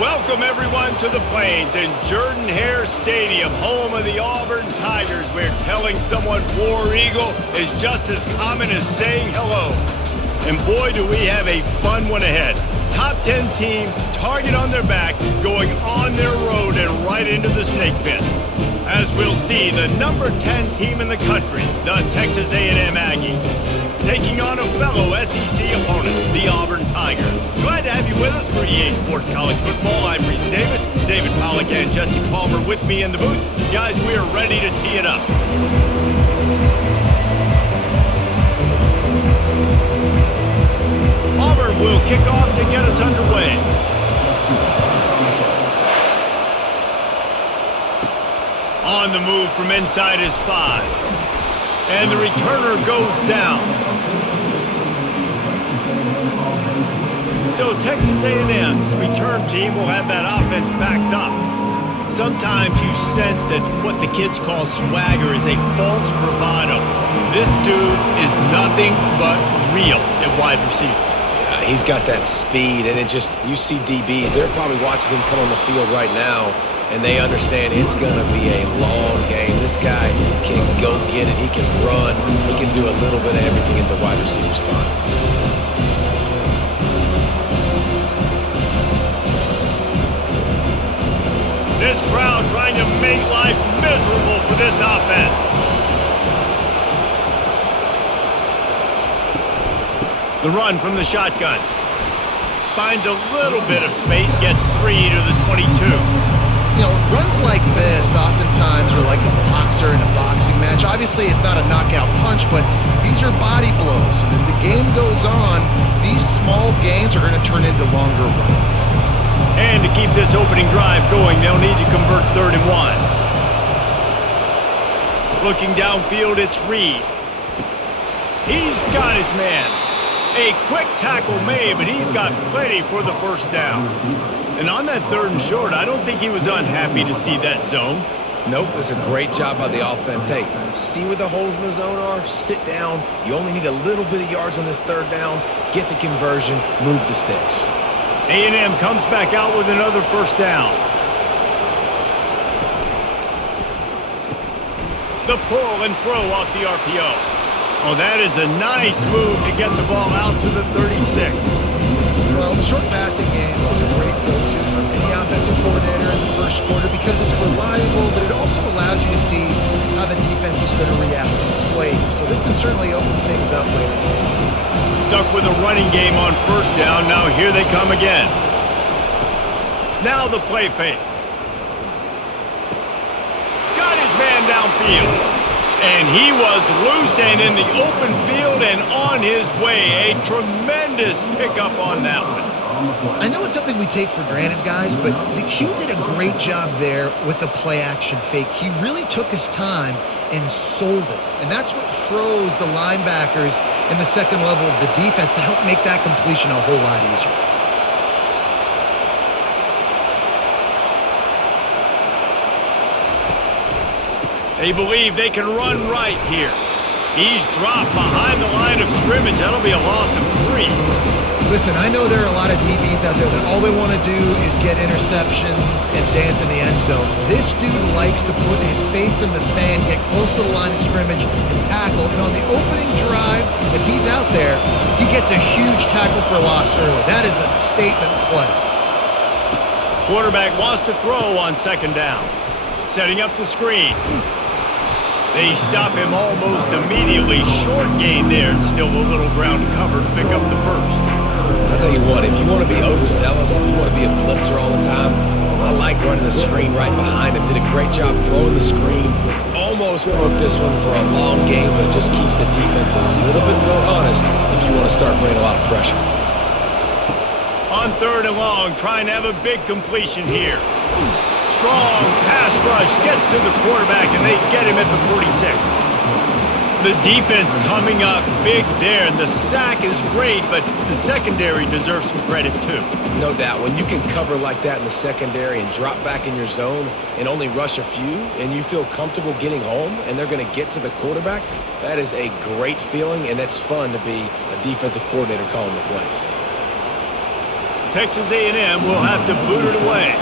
Welcome, everyone, to the Plains in Jordan-Hare Stadium, home of the Auburn Tigers, where telling someone War Eagle is just as common as saying hello. And boy, do we have a fun one ahead. Top 10 team, target on their back, going on their road and right into the snake pit. As we'll see, the number 10 team in the country, the Texas A&M Aggies, taking on a fellow SEC opponent, the Auburn Tigers. Glad to have you with us for EA Sports College Football. I'm Reese Davis, David Pollack and Jesse Palmer with me in the booth. Guys, we are ready to tee it up. Auburn will kick off to get us underway. On the move from inside his 5. And the returner goes down. So Texas A&M's return team will have that offense backed up. Sometimes you sense that what the kids call swagger is a false bravado. This dude is nothing but real at wide receiver. Yeah, he's got that speed, and you see DBs, they're probably watching him come on the field right now, and they understand it's going to be a long game. This guy can go get it. He can run. He can do a little bit of everything in the wide receiver spot. This crowd trying to make life miserable for this offense. The run from the shotgun. Finds a little bit of space, gets 3 to the 22. You know, runs like this oftentimes are like a boxer in a boxing match. Obviously, it's not a knockout punch, but these are body blows. And as the game goes on, these small gains are going to turn into longer runs. And to keep this opening drive going, they'll need to convert 3rd and 1. Looking downfield, it's Reed. He's got his man. A quick tackle made, but he's got plenty for the first down. And on that 3rd and short, I don't think he was unhappy to see that zone. Nope, it's a great job by the offense. Hey, see where the holes in the zone are? Sit down. You only need a little bit of yards on this 3rd down. Get the conversion. Move the sticks. A&M comes back out with another first down. The pull and throw off the RPO. Oh, that is a nice move to get the ball out to the 36. Well, the short passing game was a great go-to for any offensive coordinator in the first quarter because it's reliable, but it also allows you to see how the defense is going to react to play. So this can certainly open things up later. Stuck with a running game on first down. Now here they come again. Now the play fake. Got his man downfield. And he was loose and in the open field and on his way. A tremendous pickup on that one. I know it's something we take for granted, guys, but the Q did a great job there with the play-action fake. He really took his time and sold it. And that's what froze the linebackers in the second level of the defense to help make that completion a whole lot easier. They believe they can run right here. He's dropped behind the line of scrimmage. That'll be a loss of 3. Listen, I know there are a lot of DBs out there that all they want to do is get interceptions and dance in the end zone. This dude likes to put his face in the fan, get close to the line of scrimmage, and tackle. And on the opening drive, if he's out there, he gets a huge tackle for loss early. That is a statement play. Quarterback wants to throw on 2nd down. Setting up the screen. They stop him almost immediately. Short gain there and still a little ground to cover to pick up the first. I'll tell you what, if you want to be overzealous, you want to be a blitzer all the time, I like running the screen right behind him. Did a great job throwing the screen. Almost broke this one for a long game, but it just keeps the defense a little bit more honest if you want to start bringing a lot of pressure. On 3rd and long, trying to have a big completion here. Strong pass rush gets to the quarterback, and they get him at the 46. The defense coming up big there, and the sack is great, but the secondary deserves some credit too. No doubt. When you can cover like that in the secondary and drop back in your zone and only rush a few, and you feel comfortable getting home, and they're going to get to the quarterback, that is a great feeling, and it's fun to be a defensive coordinator calling the plays. Texas A&M will have to boot it away.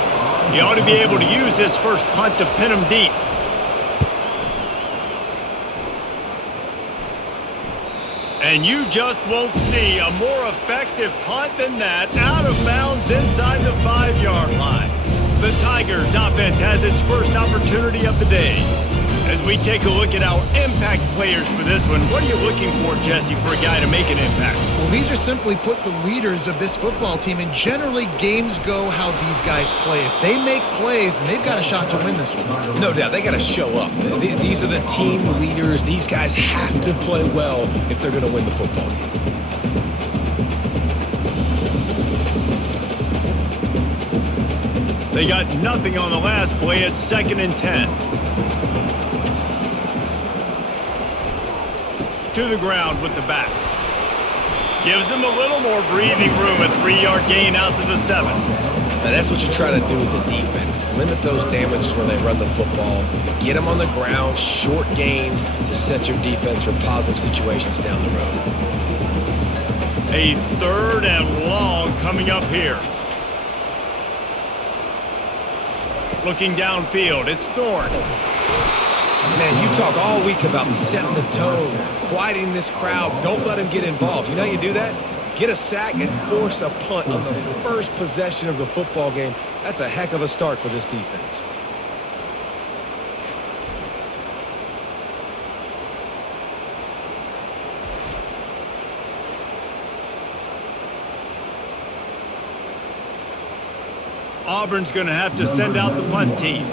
He ought to be able to use this first punt to pin him deep. And you just won't see a more effective punt than that, out of bounds inside the 5-yard line. The Tigers offense has its first opportunity of the day. As we take a look at our impact players for this one, what are you looking for, Jesse, for a guy to make an impact? Well, these are simply put the leaders of this football team, and generally games go how these guys play. If they make plays, then they've got a shot to win this one. No doubt. They got to show up. These are the team leaders. These guys have to play well if they're going to win the football game. They got nothing on the last play. It's 2nd and 10. To the ground with the back. Gives him a little more breathing room. A 3-yard gain out to the 7. Now that's what you try to do as a defense. Limit those damages when they run the football. Get them on the ground, short gains to set your defense for positive situations down the road. A 3rd and long coming up here. Looking downfield, it's Thorne. Man, you talk all week about setting the tone, quieting this crowd. Don't let him get involved. You know how you do that? Get a sack and force a punt on the first possession of the football game. That's a heck of a start for this defense. Auburn's going to have to send out the punt team.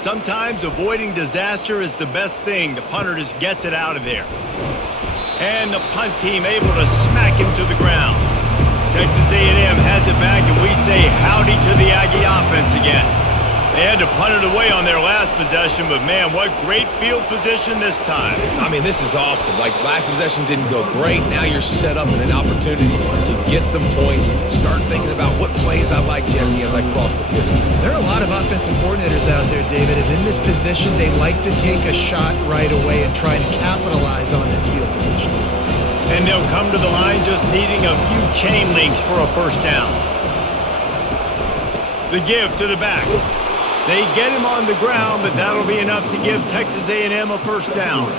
Sometimes avoiding disaster is the best thing. The punter just gets it out of there. And the punt team able to smack him to the ground. Texas A&M has it back, and we say howdy to the Aggie offense again. They had to punt it away on their last possession, but man, what great field position this time. I mean, this is awesome. Like, last possession didn't go great. Now you're set up in an opportunity to get some points. Start thinking about what plays I like, Jesse, as I cross the 50. There are a lot of offensive coordinators out there, David, and in this position, they like to take a shot right away and try and capitalize on this field position. And they'll come to the line just needing a few chain links for a first down. The give to the back. They get him on the ground, but that'll be enough to give Texas A&M a first down.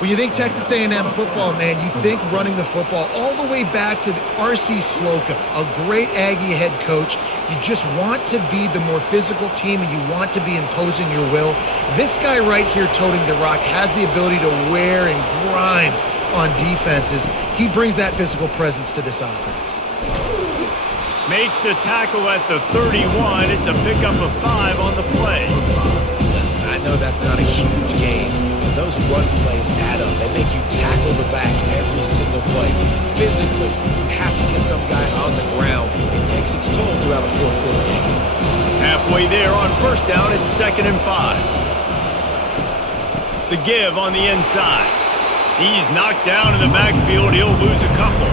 When you think Texas A&M football, man, you think running the football all the way back to R.C. Slocum, a great Aggie head coach. You just want to be the more physical team, and you want to be imposing your will. This guy right here toting the rock has the ability to wear and grind on defenses. He brings that physical presence to this offense. Makes the tackle at the 31. It's a pickup of 5 on the play. Listen, I know that's not a huge gain, but those run plays add up. They make you tackle the back every single play. Physically, you have to get some guy on the ground. It takes its toll throughout a fourth quarter game. Halfway there on first down, it's 2nd and 5. The give on the inside. He's knocked down in the backfield. He'll lose a couple.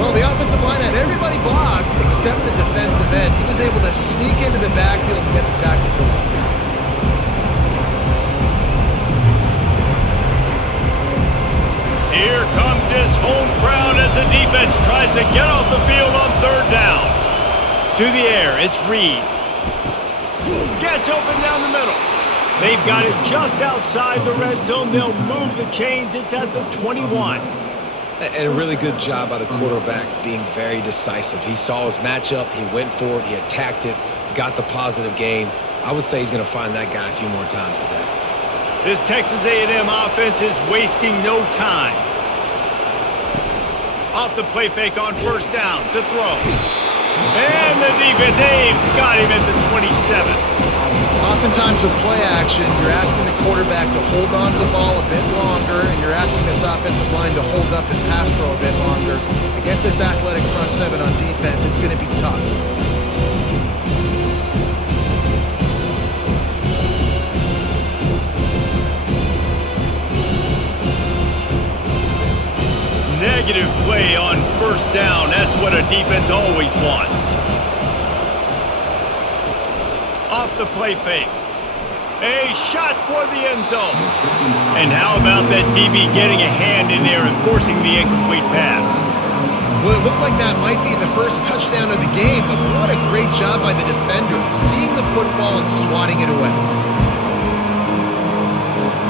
Well, the offensive line had everybody blocked except the defensive end. He was able to sneak into the backfield and get the tackle for once. Here comes this home crowd as the defense tries to get off the field on 3rd down. To the air, it's Reed. Gets open down the middle. They've got it just outside the red zone. They'll move the chains. It's at the 21. And a really good job by the quarterback being very decisive. He saw his matchup, he went for it, he attacked it, got the positive gain. I would say he's going to find that guy a few more times today. This Texas A&M offense is wasting no time. Off the play fake on first down to throw. And the defense, they've got him at the 27. Oftentimes with play action, you're asking the quarterback to hold on to the ball a bit longer, and you're asking this offensive line to hold up and pass pro a bit longer. Against this athletic front seven on defense, it's going to be tough. Negative play on first down. That's what a defense always wants. Off the play fake. A shot toward the end zone. And how about that DB getting a hand in there and forcing the incomplete pass? Well, it looked like that might be the first touchdown of the game, but what a great job by the defender, seeing the football and swatting it away.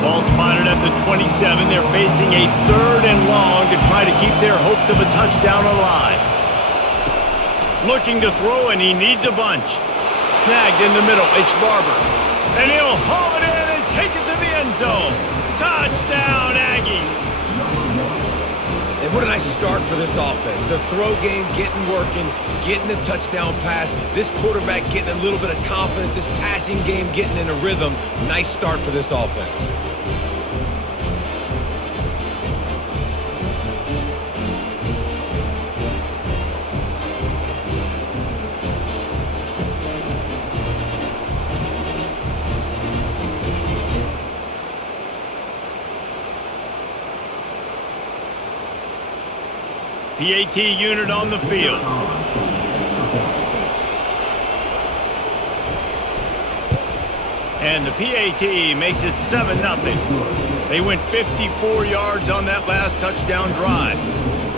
Ball spotted at the 27. They're facing a 3rd and long to try to keep their hopes of a touchdown alive. Looking to throw, and he needs a bunch. Snagged in the middle. It's Barber. And he'll haul it in and take it to the end zone. Touchdown, Aggies. And what a nice start for this offense. The throw game getting working, getting the touchdown pass. This quarterback getting a little bit of confidence. This passing game getting in a rhythm. Nice start for this offense. PAT unit on the field. And the PAT makes it 7-0. They went 54 yards on that last touchdown drive.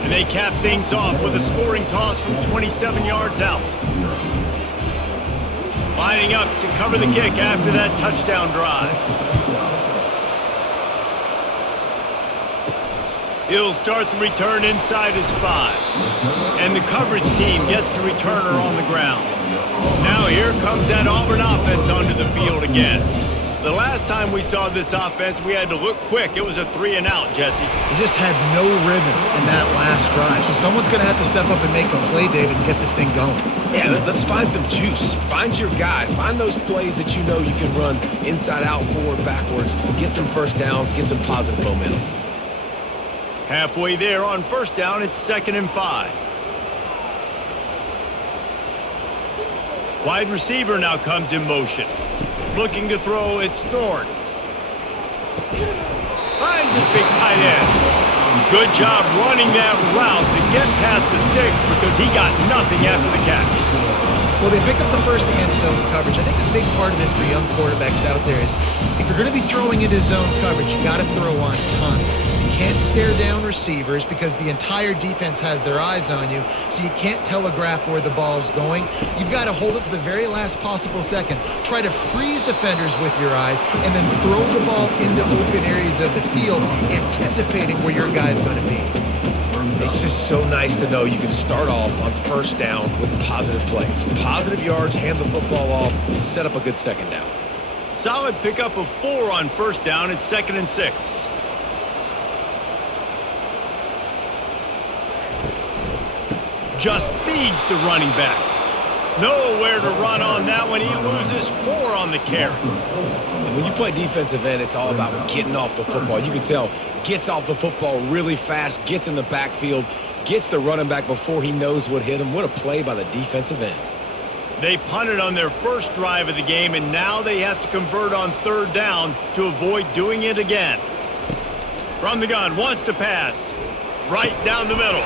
And they cap things off with a scoring toss from 27 yards out. Lining up to cover the kick after that touchdown drive. He'll start the return inside his 5. And the coverage team gets the returner on the ground. Now here comes that Auburn offense onto the field again. The last time we saw this offense, we had to look quick. It was a 3-and-out, Jesse. They just had no rhythm in that last drive. So someone's going to have to step up and make a play, David, and get this thing going. Yeah, let's find some juice. Find your guy. Find those plays that you know you can run inside out, forward, backwards. Get some first downs. Get some positive momentum. Halfway there on first down, it's 2nd and 5. Wide receiver now comes in motion. Looking to throw, it's Thorne. Finds his big tight end. Good job running that route to get past the sticks because he got nothing after the catch. Well, they pick up the first against zone coverage. I think a big part of this for young quarterbacks out there is if you're going to be throwing into zone coverage, you got to throw on time. Can't stare down receivers because the entire defense has their eyes on you, so you can't telegraph where the ball's going. You've got to hold it to the very last possible second. Try to freeze defenders with your eyes and then throw the ball into open areas of the field, anticipating where your guy's going to be. It's just so nice to know you can start off on first down with positive plays. Positive yards, hand the football off, set up a good second down. Solid pickup of 4 on first down. It's 2nd and 6. Just feeds the running back. Nowhere to run on that one. He loses 4 on the carry. And when you play defensive end, it's all about getting off the football. You can tell, gets off the football really fast, gets in the backfield, gets the running back before he knows what hit him. What a play by the defensive end. They punted on their first drive of the game, and now they have to convert on 3rd down to avoid doing it again. From the gun, wants to pass. Right down the middle.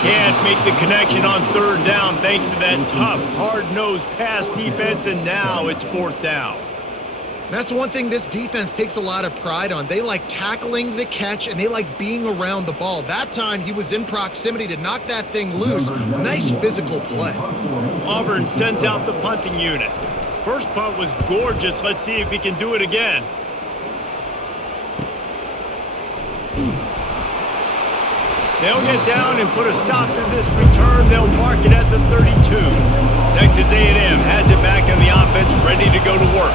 Can't make the connection on 3rd down thanks to that tough, hard-nosed pass defense, and now it's 4th down. That's one thing this defense takes a lot of pride on. They like tackling the catch, and they like being around the ball. That time, he was in proximity to knock that thing loose. Nice physical play. Auburn sends out the punting unit. First punt was gorgeous. Let's see if he can do it again. They'll get down and put a stop to this return. They'll mark it at the 32. Texas A&M has it back in the offense, ready to go to work.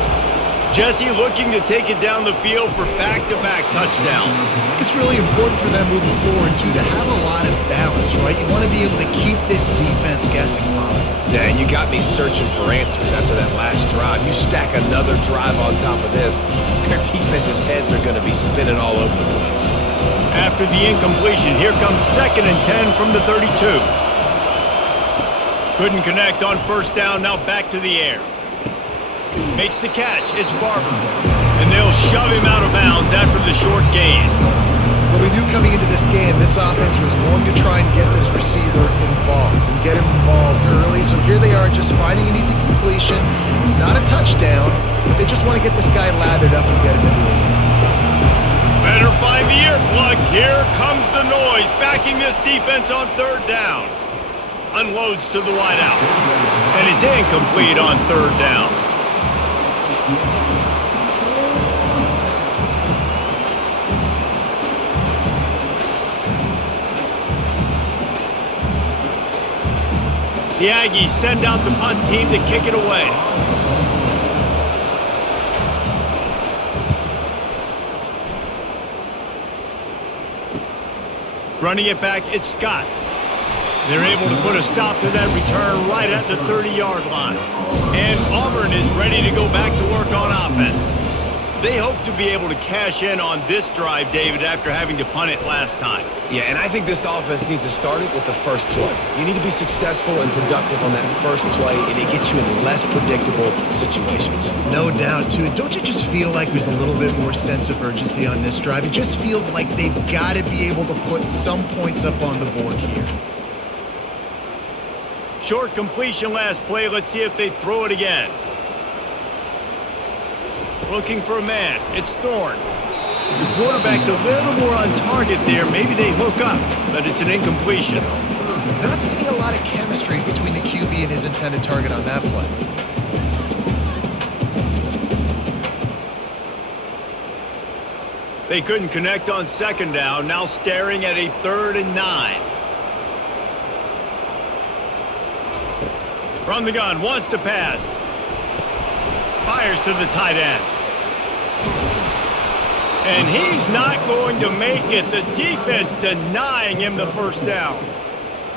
Jesse looking to take it down the field for back-to-back touchdowns. I think it's really important for them moving forward, too, to have a lot of balance, right? You want to be able to keep this defense guessing, Bob. Yeah, and you got me searching for answers after that last drive. You stack another drive on top of this, their defense's heads are going to be spinning all over the place. After the incompletion, here comes 2nd and 10 from the 32. Couldn't connect on first down, now back to the air. Makes the catch, it's Barber. And they'll shove him out of bounds after the short gain. Well, we knew coming into this game, this offense was going to try and get this receiver involved and get him involved early. So here they are just finding an easy completion. It's not a touchdown, but they just want to get this guy lathered up and get him into it. Better find the earplugs. Here comes the noise, backing this defense on third down. Unloads to the wideout. And it's incomplete on third down. The Aggies send out the punt team to kick it away. Running it back, it's Scott. They're able to put a stop to that return right at the 30-yard line. And Auburn is ready to go back to work on offense. They hope to be able to cash in on this drive, David, after having to punt it last time. Yeah, and I think this offense needs to start it with the first play. You need to be successful and productive on that first play, and it gets you in less predictable situations. No doubt, too. Don't you just feel like there's a little bit more sense of urgency on this drive? It just feels like they've got to be able to put some points up on the board here. Short completion last play. Let's see if they throw it again. Looking for a man. It's Thorne. If the quarterback's a little more on target there, maybe they hook up, but it's an incompletion. Not seeing a lot of chemistry between the QB and his intended target on that play. They couldn't connect on second down, now staring at a 3rd and 9. From the gun, wants to pass. Fires to the tight end. And he's not going to make it. The defense denying him the first down.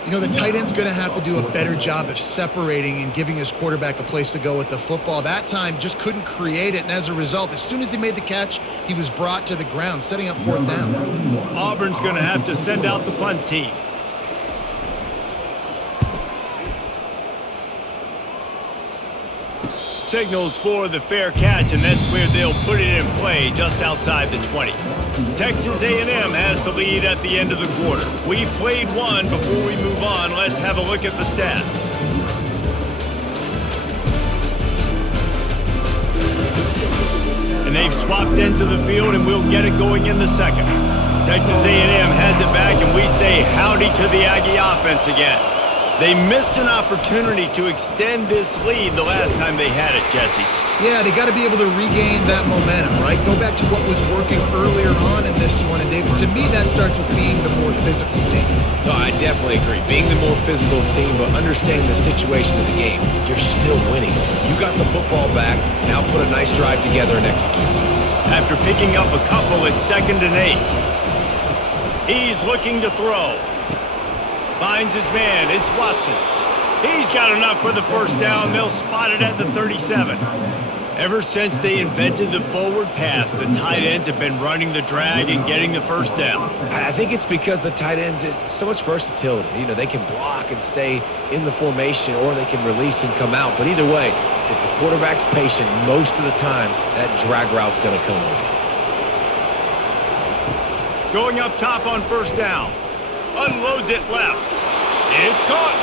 You know, the tight end's going to have to do a better job of separating and giving his quarterback a place to go with the football. That time just couldn't create it, and as a result, as soon as he made the catch, he was brought to the ground, setting up 4th down. Auburn's going to have to send out the punt team. Signals for the fair catch, and that's where they'll put it in play, just outside the 20. Texas A&M has the lead at the end of the quarter. We've played one. Before we move on, let's have a look at the stats. And they've swapped into the field, and we'll get it going in the second. Texas A&M has it back, and we say howdy to the Aggie offense again. They missed an opportunity to extend this lead the last time they had it, Jesse. Yeah, they got to be able to regain that momentum, right? Go back to what was working earlier on in this one. And, David, to me, that starts with being the more physical team. No, I definitely agree. Being the more physical team, but understanding the situation of the game. You're still winning. You got the football back. Now put a nice drive together and execute. After picking up a couple, it's 2nd and 8. He's looking to throw. Finds his man. It's Watson. He's got enough for the first down. They'll spot it at the 37. Ever since they invented the forward pass, the tight ends have been running the drag and getting the first down. I think it's because the tight ends is so much versatility. You know, they can block and stay in the formation, or they can release and come out. But either way, if the quarterback's patient most of the time, that drag route's going to come open. Going up top on first down. Unloads it left. It's caught.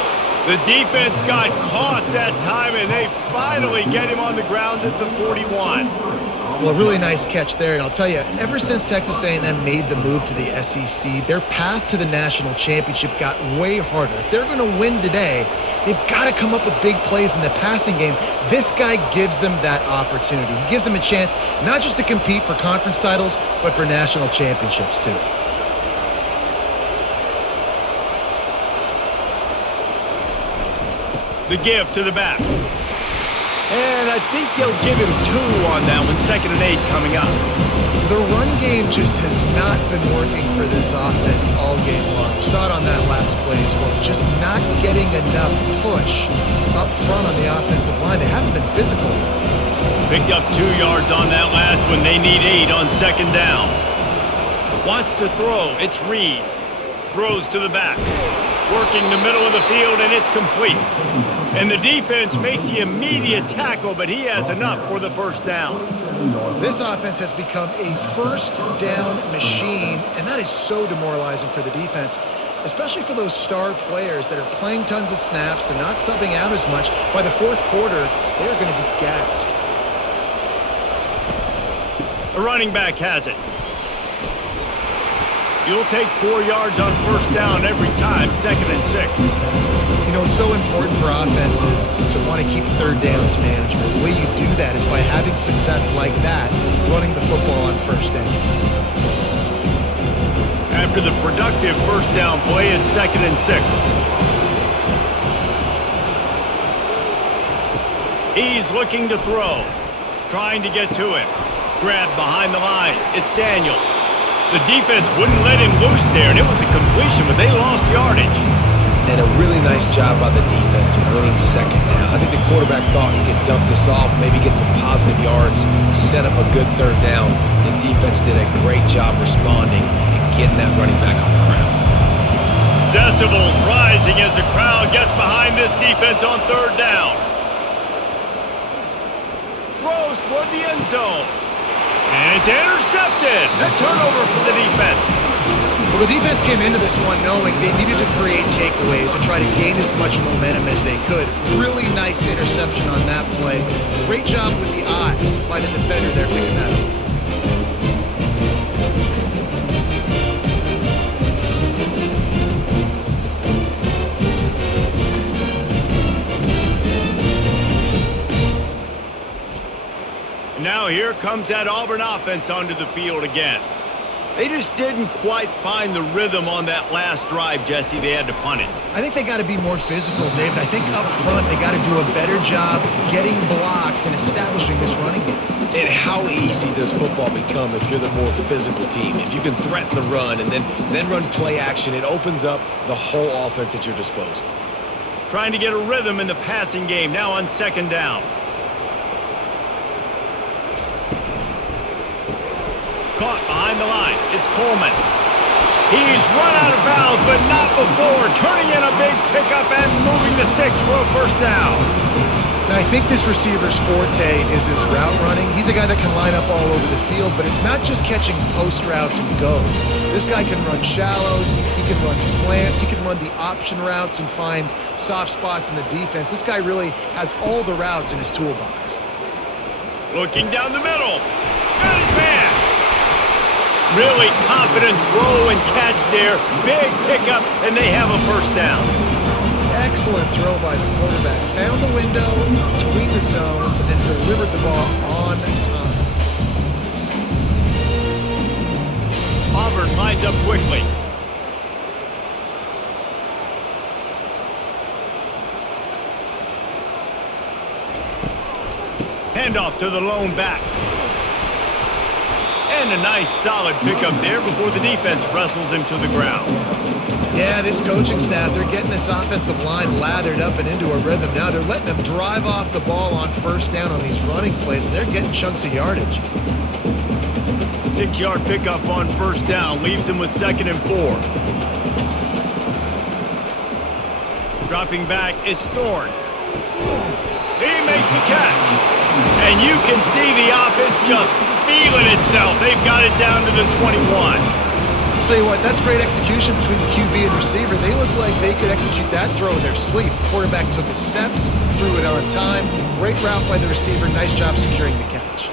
The defense got caught that time, and they finally get him on the ground at the 41. Well, a really nice catch there, and I'll tell you, ever since Texas A&M made the move to the SEC, their path to the national championship got way harder. If they're going to win today, they've got to come up with big plays in the passing game. This guy gives them that opportunity. He gives them a chance not just to compete for conference titles, but for national championships too. The give to the back. And I think they'll give him 2 on that one. 2nd and 8 coming up. The run game just has not been working for this offense all game long. We saw it on that last play as well. Just not getting enough push up front on the offensive line. They haven't been physical. Picked up 2 yards on that last one. They need 8 on 2nd down. Wants to throw. It's Reed. Throws to the back. Working the middle of the field, and it's complete. And the defense makes the immediate tackle, but he has enough for the first down. This offense has become a first down machine, and that is so demoralizing for the defense, especially for those star players that are playing tons of snaps. They're not subbing out as much. By the 4th quarter, they're going to be gassed. The running back has it. You'll take 4 yards on first down every time, 2nd and 6. You know, it's so important for offenses to want to keep third downs management. The way you do that is by having success like that, running the football on first down. After the productive first down play, it's 2nd and 6. He's looking to throw, trying to get to him. Grabbed behind the line. It's Daniels. The defense wouldn't let him loose there, and it was a completion, but they lost yardage. And a really nice job by the defense winning second down. I think the quarterback thought he could dump this off, maybe get some positive yards, set up a good third down. The defense did a great job responding and getting that running back on the ground. Decibels rising as the crowd gets behind this defense on third down. Throws toward the end zone. And it's intercepted. A turnover for the defense. Well, the defense came into this one knowing they needed to create takeaways and try to gain as much momentum as they could. Really nice interception on that play. Great job with the eyes by the defender there picking that up. Now here comes that Auburn offense onto the field again. They just didn't quite find the rhythm on that last drive, Jesse. They had to punt it. I think they got to be more physical, David. I think up front they got to do a better job getting blocks and establishing this running game. And how easy does football become if you're the more physical team? If you can threaten the run and then run play action, it opens up the whole offense at your disposal. Trying to get a rhythm in the passing game now on second down. Caught behind the line. It's Coleman. He's run out of bounds, but not before. Turning in a big pickup and moving the sticks for a first down. Now, I think this receiver's forte is his route running. He's a guy that can line up all over the field, but it's not just catching post routes and goes. This guy can run shallows. He can run slants. He can run the option routes and find soft spots in the defense. This guy really has all the routes in his toolbox. Looking down the middle. Got his man. Really confident throw and catch there. Big pickup, and they have a first down. Excellent throw by the quarterback. Found the window between the zones and then delivered the ball on time. Auburn lines up quickly. Handoff to the lone back. And a nice solid pickup there before the defense wrestles him to the ground. Yeah, this coaching staff, they're getting this offensive line lathered up and into a rhythm now. They're letting them drive off the ball on first down on these running plays, and they're getting chunks of yardage. 6-yard pickup on first down leaves him with 2nd and 4. Dropping back, it's Thorne. He makes a catch. And you can see the offense just feeling itself. They've got it down to the 21. I'll tell you what, that's great execution between the QB and receiver. They look like they could execute that throw in their sleep. The quarterback took his steps, threw it on time. Great route by the receiver. Nice job securing the catch.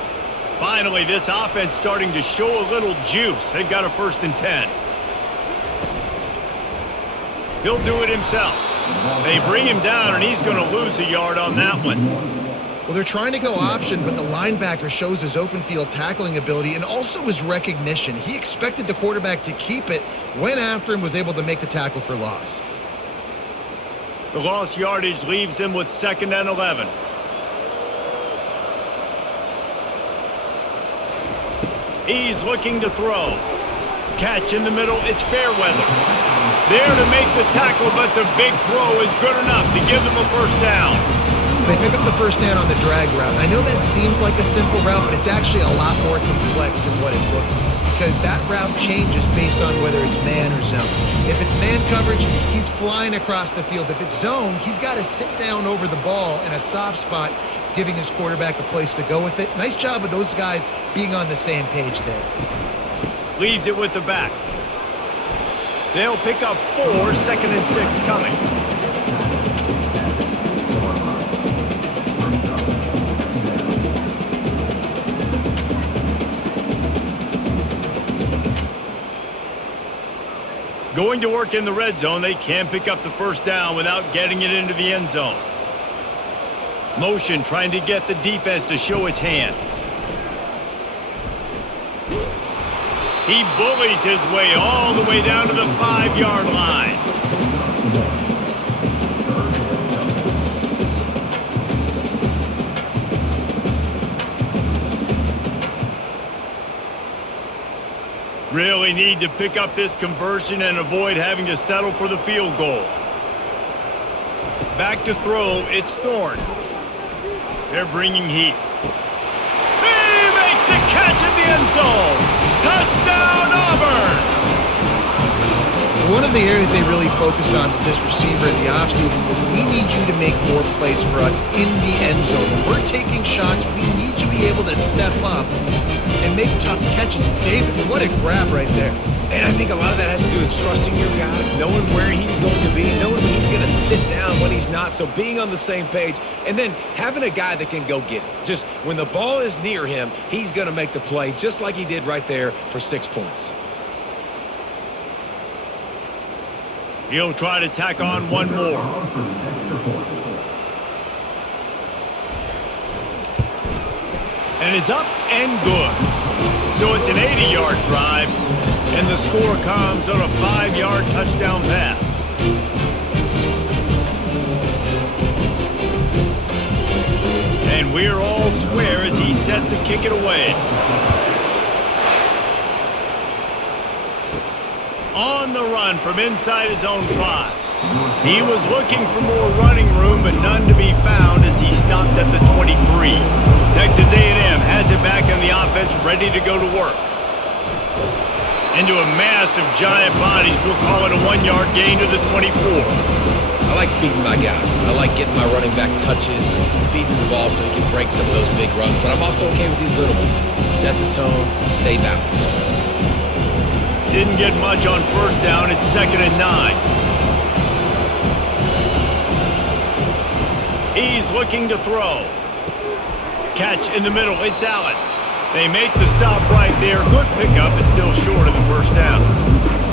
Finally, this offense starting to show a little juice. They've got a 1st and 10. He'll do it himself. They bring him down, and he's going to lose a yard on that one. Well, they're trying to go option, but the linebacker shows his open field tackling ability and also his recognition. He expected the quarterback to keep it, went after him, was able to make the tackle for loss. The lost yardage leaves him with 2nd and 11. He's looking to throw. Catch in the middle, it's Fairweather. There to make the tackle, but the big throw is good enough to give them a first down. They pick up the first down on the drag route. I know that seems like a simple route, but it's actually a lot more complex than what it looks like because that route changes based on whether it's man or zone. If it's man coverage, he's flying across the field. If it's zone, he's got to sit down over the ball in a soft spot, giving his quarterback a place to go with it. Nice job of those guys being on the same page there. Leaves it with the back. They'll pick up 4, 2nd and 6 coming. Going to work in the red zone, they can't pick up the first down without getting it into the end zone. Motion trying to get the defense to show his hand. He bullies his way all the way down to the 5-yard line. Really need to pick up this conversion and avoid having to settle for the field goal. Back to throw, it's Thorne. They're bringing heat. He makes the catch in the end zone. Touchdown, Auburn! One of the areas they really focused on with this receiver in the offseason was we need you to make more plays for us in the end zone. When we're taking shots, we need you to be able to step up and make tough catches. David, what a grab right there. And I think a lot of that has to do with trusting your guy, knowing where he's going to be, knowing when he's going to sit down, when he's not. So being on the same page, and then having a guy that can go get it. Just when the ball is near him, he's going to make the play just like he did right there for 6 points. He'll try to tack on one more. And it's up and good. So it's an 80-yard drive, and the score comes on a 5-yard touchdown pass. And we're all square as he's set to kick it away. On the run from inside his own 5. He was looking for more running room, but none to be found as he stopped at the 23. Texas A&M has it back in the offense, ready to go to work. Into a mass of giant bodies, we'll call it a 1-yard gain to the 24. I like feeding my guy. I like getting my running back touches, feeding the ball so he can break some of those big runs, but I'm also okay with these little ones. Set the tone, stay balanced. Didn't get much on first down. It's 2nd and 9. He's looking to throw. Catch in the middle. It's Allen. They make the stop right there. Good pickup. It's still short of the first down.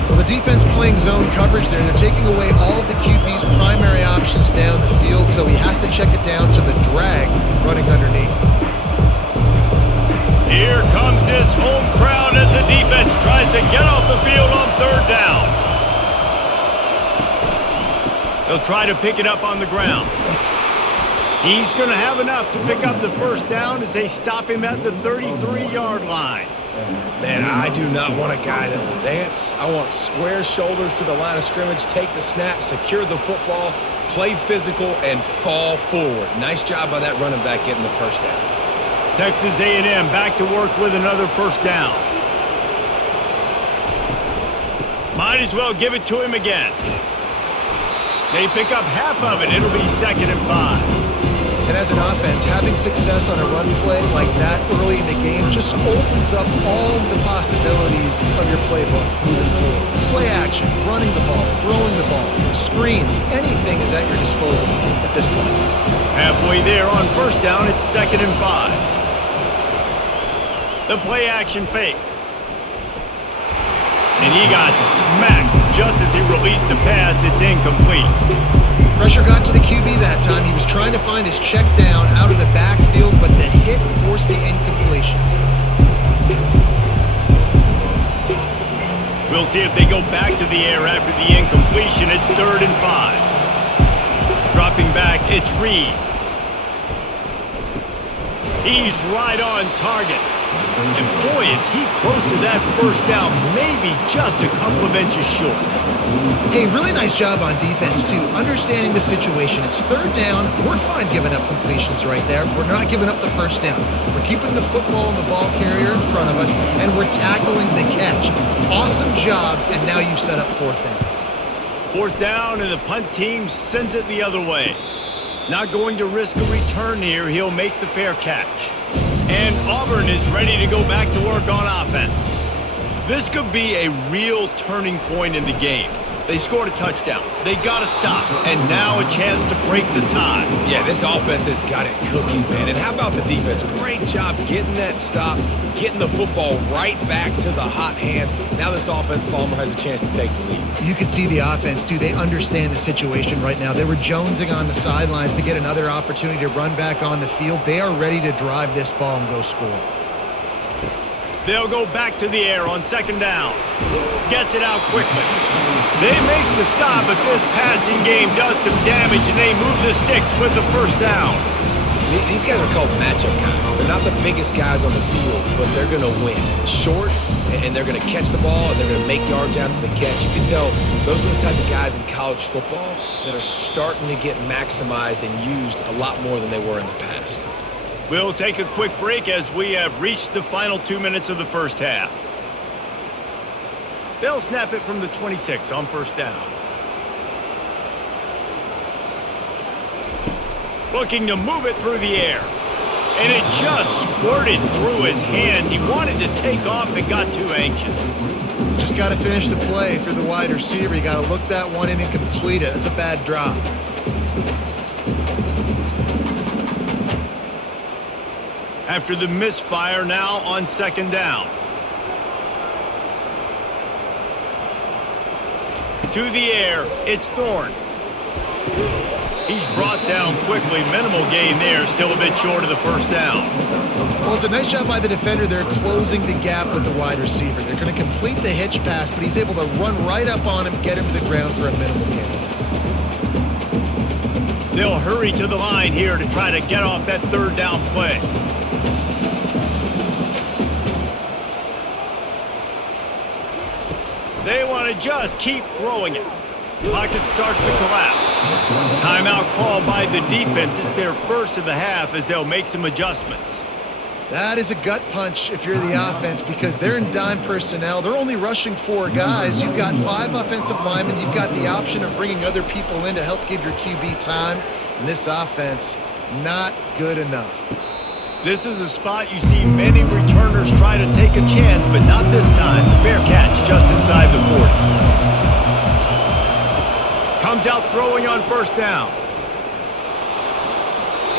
Well, the defense playing zone coverage there. They're taking away all of the QB's primary options down the field, so he has to check it down to the drag running underneath. Here comes this home crowd as the defense tries to get off the field on 3rd down. They'll try to pick it up on the ground. He's going to have enough to pick up the first down as they stop him at the 33-yard line. Man, I do not want a guy that will dance. I want square shoulders to the line of scrimmage, take the snap, secure the football, play physical, and fall forward. Nice job by that running back getting the first down. Texas A&M back to work with another first down. Might as well give it to him again. They pick up half of it. It'll be 2nd and 5. And as an offense, having success on a run play like that early in the game just opens up all the possibilities of your playbook moving forward. Play action, running the ball, throwing the ball, screens, anything is at your disposal at this point. Halfway there on first down, it's 2nd and 5. The play action fake. And he got smacked just as he released the pass. It's incomplete. Pressure got to the QB that time. He was trying to find his check down out of the backfield, but the hit forced the incompletion. We'll see if they go back to the air after the incompletion. It's 3rd and 5. Dropping back, it's Reed. He's right on target. And boy, is he close to that first down, maybe just a couple of inches short. Hey, really nice job on defense, too, understanding the situation. It's 3rd down. We're fine giving up completions right there. We're not giving up the first down. We're keeping the football and the ball carrier in front of us, and we're tackling the catch. Awesome job, and now you've set up 4th down. 4th down, and the punt team sends it the other way. Not going to risk a return here. He'll make the fair catch. And Auburn is ready to go back to work on offense. This could be a real turning point in the game. They scored a touchdown. They got to stop. And now a chance to break the tie. Yeah, this offense has got it cooking, man. And how about the defense? Great job getting that stop, getting the football right back to the hot hand. Now this offense, Palmer, has a chance to take the lead. You can see the offense, too. They understand the situation right now. They were jonesing on the sidelines to get another opportunity to run back on the field. They are ready to drive this ball and go score. They'll go back to the air on second down. Gets it out quickly. They make the stop, but this passing game does some damage, and they move the sticks with the first down. These guys are called matchup guys. They're not the biggest guys on the field, but they're going to win. Short, and they're going to catch the ball, and they're going to make yards after the catch. You can tell those are the type of guys in college football that are starting to get maximized and used a lot more than they were in the past. We'll take a quick break as we have reached the final 2 minutes of the first half. They'll snap it from the 26 on first down. Looking to move it through the air. And it just squirted through his hands. He wanted to take off and got too anxious. Just got to finish the play for the wide receiver. You got to look that one in and complete it. It's a bad drop. After the misfire, now on second down. To the air, it's Thorne. He's brought down quickly. Minimal gain there, still a bit short of the first down. Well, it's a nice job by the defender. They're closing the gap with the wide receiver. They're going to complete the hitch pass, but he's able to run right up on him, get him to the ground for a minimal gain. They'll hurry to the line here to try to get off that third down play. They want to just keep throwing it. Pocket starts to collapse. Timeout called by the defense. It's their first of the half as they'll make some adjustments. That is a gut punch if you're the offense because they're in dime personnel. They're only rushing 4 guys. You've got 5 offensive linemen. You've got the option of bringing other people in to help give your QB time. And this offense, not good enough. This is a spot you see many returners try to take a chance, but not this time. The fair catch just inside the 40. Comes out throwing on first down.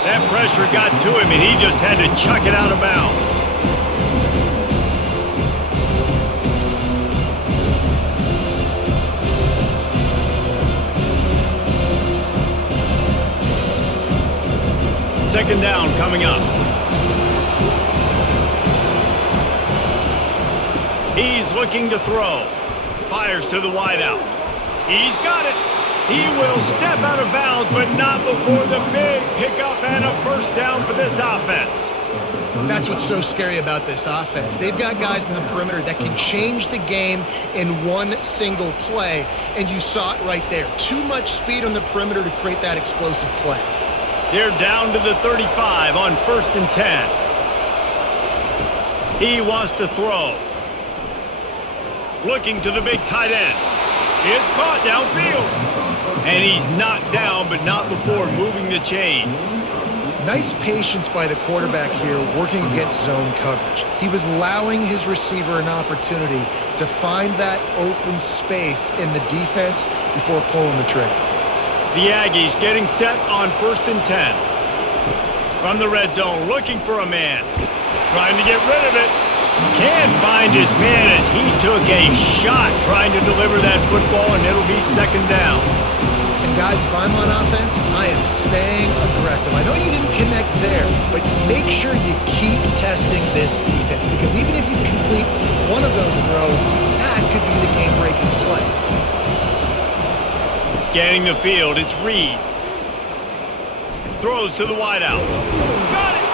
That pressure got to him, and he just had to chuck it out of bounds. Second down coming up. He's looking to throw. Fires to the wideout. He's got it. He will step out of bounds, but not before the big pickup and a first down for this offense. That's what's so scary about this offense. They've got guys in the perimeter that can change the game in one single play, and you saw it right there. Too much speed on the perimeter to create that explosive play. They're down to the 35 on first and 10. He wants to throw. Looking to the big tight end. It's caught downfield. And he's knocked down, but not before moving the chains. Nice patience by the quarterback here working against zone coverage. He was allowing his receiver an opportunity to find that open space in the defense before pulling the trigger. The Aggies getting set on first and 10. From the red zone, looking for a man. Trying to get rid of it. Can't find his man as he took a shot trying to deliver that football, and it'll be second down. And guys, if I'm on offense, I am staying aggressive. I know you didn't connect there, but make sure you keep testing this defense because even if you complete one of those throws, that could be the game-breaking play. Scanning the field, it's Reed. Throws to the wideout. Got it!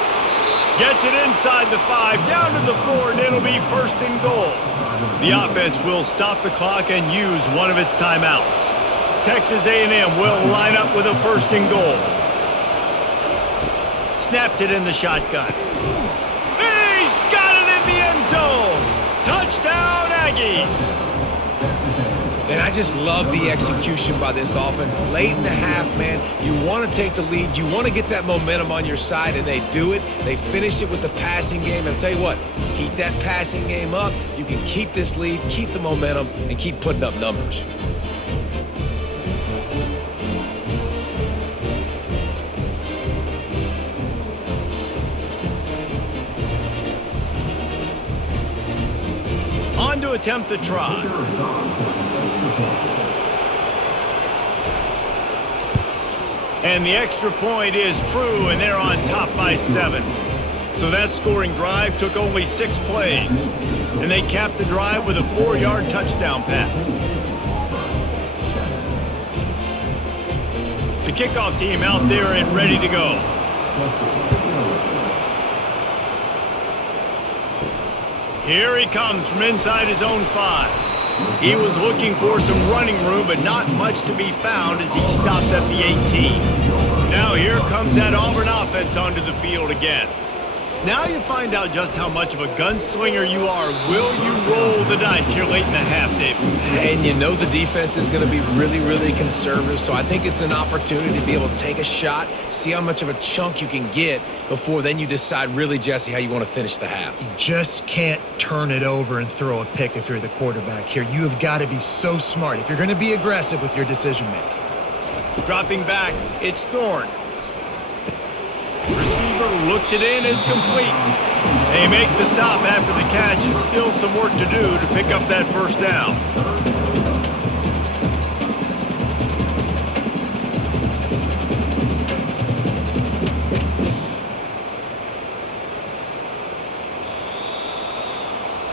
Gets it inside the 5, down to the 4, and it'll be first and goal. The offense will stop the clock and use one of its timeouts. Texas A&M will line up with a first and goal. Snaps it in the shotgun. He's got it in the end zone! Touchdown, Aggies! And I just love the execution by this offense. Late in the half, man, you want to take the lead. You want to get that momentum on your side, and they do it. They finish it with the passing game. And I'll tell you what, keep that passing game up. You can keep this lead, keep the momentum, and keep putting up numbers. attempt the try. And the extra point is true, and they're on top by 7. So that scoring drive took only 6 plays. And they capped the drive with a 4-yard touchdown pass. The kickoff team out there and ready to go. Here he comes from inside his own 5. He was looking for some running room, but not much to be found as he stopped at the 18. Now here comes that Auburn offense onto the field again. Now you find out just how much of a gunslinger you are. Will you roll the dice here late in the half, David? And you know the defense is going to be really, really conservative, so I think it's an opportunity to be able to take a shot, see how much of a chunk you can get before then you decide really, Jesse, how you want to finish the half. You just can't turn it over and throw a pick if you're the quarterback here. You have got to be so smart if you're going to be aggressive with your decision-making. Dropping back, it's Thorne. Receiver looks it in, it's complete. They make the stop after the catch, and still some work to do to pick up that first down.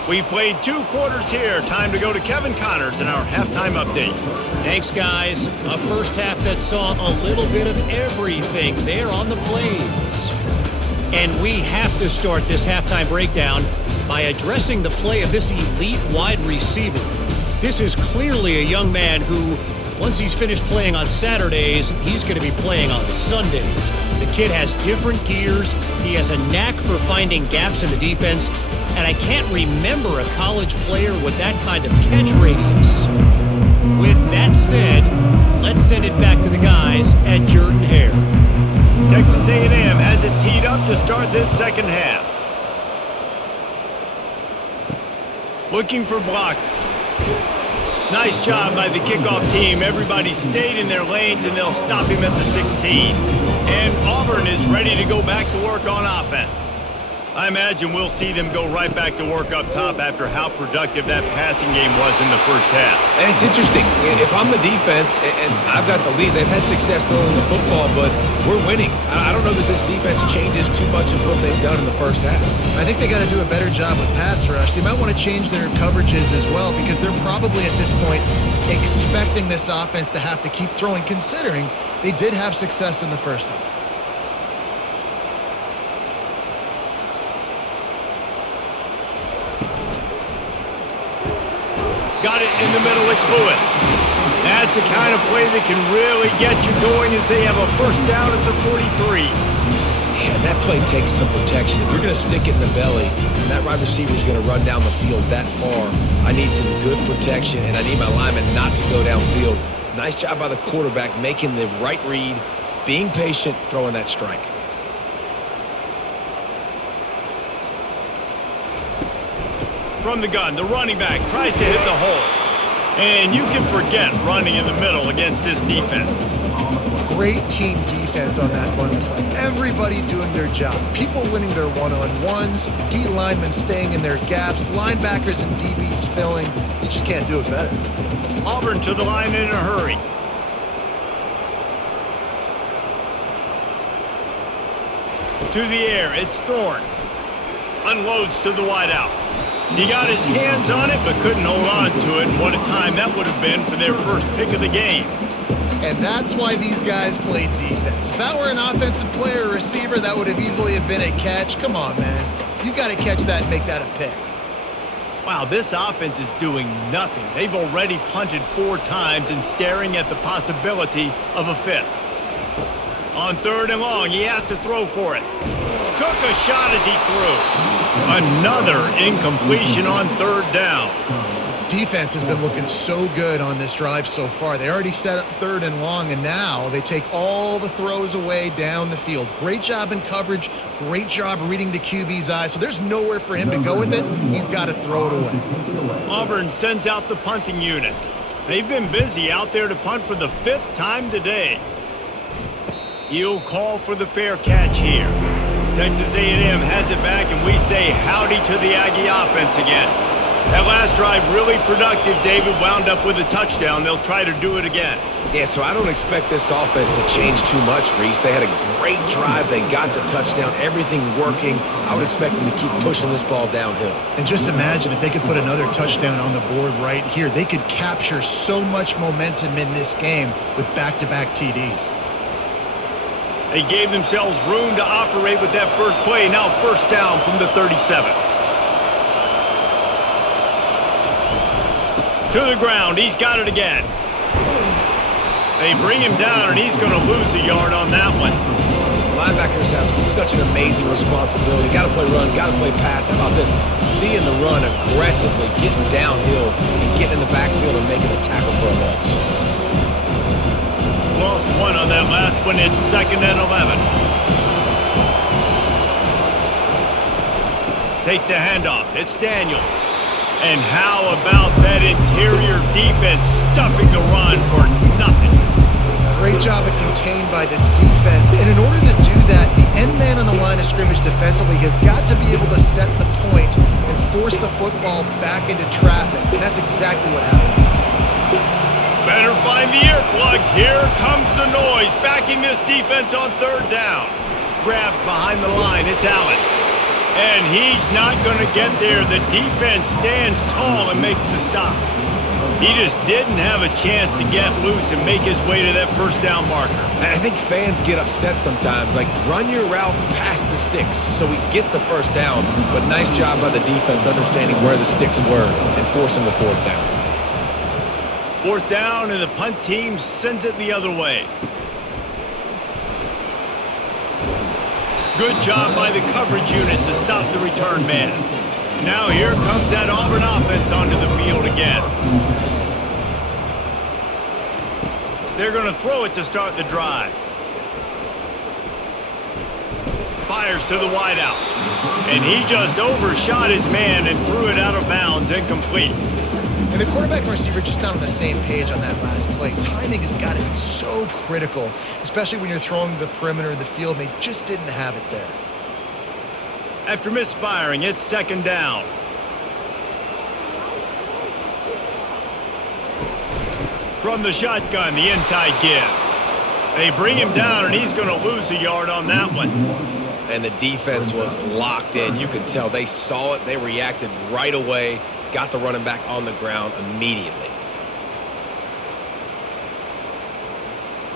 We've played 2 quarters here. Time to go to Kevin Connors in our halftime update. Thanks, guys. A first half that saw a little bit of everything there on the plains. And we have to start this halftime breakdown by addressing the play of this elite wide receiver. This is clearly a young man who, once he's finished playing on Saturdays, he's going to be playing on Sundays. The kid has different gears. He has a knack for finding gaps in the defense. And I can't remember a college player with that kind of catch radius. With that said, let's send it back to the guys at Jordan Hare. Texas A&M has it teed up to start this second half. Looking for blockers. Nice job by the kickoff team. Everybody stayed in their lanes, and they'll stop him at the 16. And Auburn is ready to go back to work on offense. I imagine we'll see them go right back to work up top after how productive that passing game was in the first half. And it's interesting. If I'm the defense and I've got the lead, they've had success throwing the football, but we're winning. I don't know that this defense changes too much of what they've done in the first half. I think they got to do a better job with pass rush. They might want to change their coverages as well because they're probably at this point expecting this offense to have to keep throwing, considering they did have success in the first half. Got it in the middle, it's Lewis. That's the kind of play that can really get you going as they have a first down at the 43. Man, that play takes some protection. If you're going to stick it in the belly and that wide receiver is going to run down the field that far, I need some good protection, and I need my lineman not to go downfield. Nice job by the quarterback making the right read, being patient, throwing that strike. From the gun, the running back tries to hit the hole. And you can forget running in the middle against this defense. Great team defense on that one play. Everybody doing their job. People winning their one-on-ones, D linemen staying in their gaps, linebackers and DBs filling. You just can't do it better. Auburn to the line in a hurry. To the air, it's Thorne. Unloads to the wideout. He got his hands on it, but couldn't hold on to it. And what a time that would have been for their first pick of the game. And that's why these guys played defense. If that were an offensive player or receiver, that would have easily have been a catch. Come on, man. You've got to catch that and make that a pick. Wow, this offense is doing nothing. They've already punted 4 times and staring at the possibility of a 5th. On 3rd and long, he has to throw for it. Took a shot as he threw. Another incompletion on 3rd down. Defense has been looking so good on this drive so far. They already set up 3rd and long, and now they take all the throws away down the field. Great job in coverage. Great job reading the QB's eyes. So there's nowhere for him to go with it. He's got to throw it away. Auburn sends out the punting unit. They've been busy out there to punt for the 5th time today. He'll call for the fair catch here. Texas A&M has it back, and we say howdy to the Aggie offense again. That last drive really productive. David wound up with a touchdown. They'll try to do it again. Yeah, so I don't expect this offense to change too much, Reese. They had a great drive. They got the touchdown, everything working. I would expect them to keep pushing this ball downhill. And just imagine if they could put another touchdown on the board right here. They could capture so much momentum in this game with back-to-back TDs. They gave themselves room to operate with that first play. Now first down from the 37. To the ground. He's got it again. They bring him down, and he's going to lose a yard on that one. Linebackers have such an amazing responsibility. Got to play run, got to play pass. How about this? Seeing the run aggressively, getting downhill, and getting in the backfield and making a tackle for a loss. Lost one on that last one. It's 2nd and 11. Takes the handoff. It's Daniels. And how about that interior defense stuffing the run for nothing? Great job of contained by this defense. And in order to do that, the end man on the line of scrimmage defensively has got to be able to set the point and force the football back into traffic. And that's exactly what happened. Better find the earplugs. Here comes the noise. Backing this defense on 3rd down. Grabbed behind the line. It's Allen. And he's not going to get there. The defense stands tall and makes the stop. He just didn't have a chance to get loose and make his way to that first down marker. And I think fans get upset sometimes. Like, run your route past the sticks so we get the first down. But nice job by the defense understanding where the sticks were and forcing the 4th down. 4th down, and the punt team sends it the other way. Good job by the coverage unit to stop the return man. Now here comes that Auburn offense onto the field again. They're going to throw it to start the drive. Fires to the wideout. And he just overshot his man and threw it out of bounds, incomplete. And the quarterback and receiver just not on the same page on that last play. Timing has got to be so critical, especially when you're throwing the perimeter of the field. They just didn't have it there. After misfiring, it's 2nd down. From the shotgun, the inside give. They bring him down, and he's going to lose a yard on that one. And the defense was locked in. You could tell they saw it. They reacted right away. Got the running back on the ground immediately.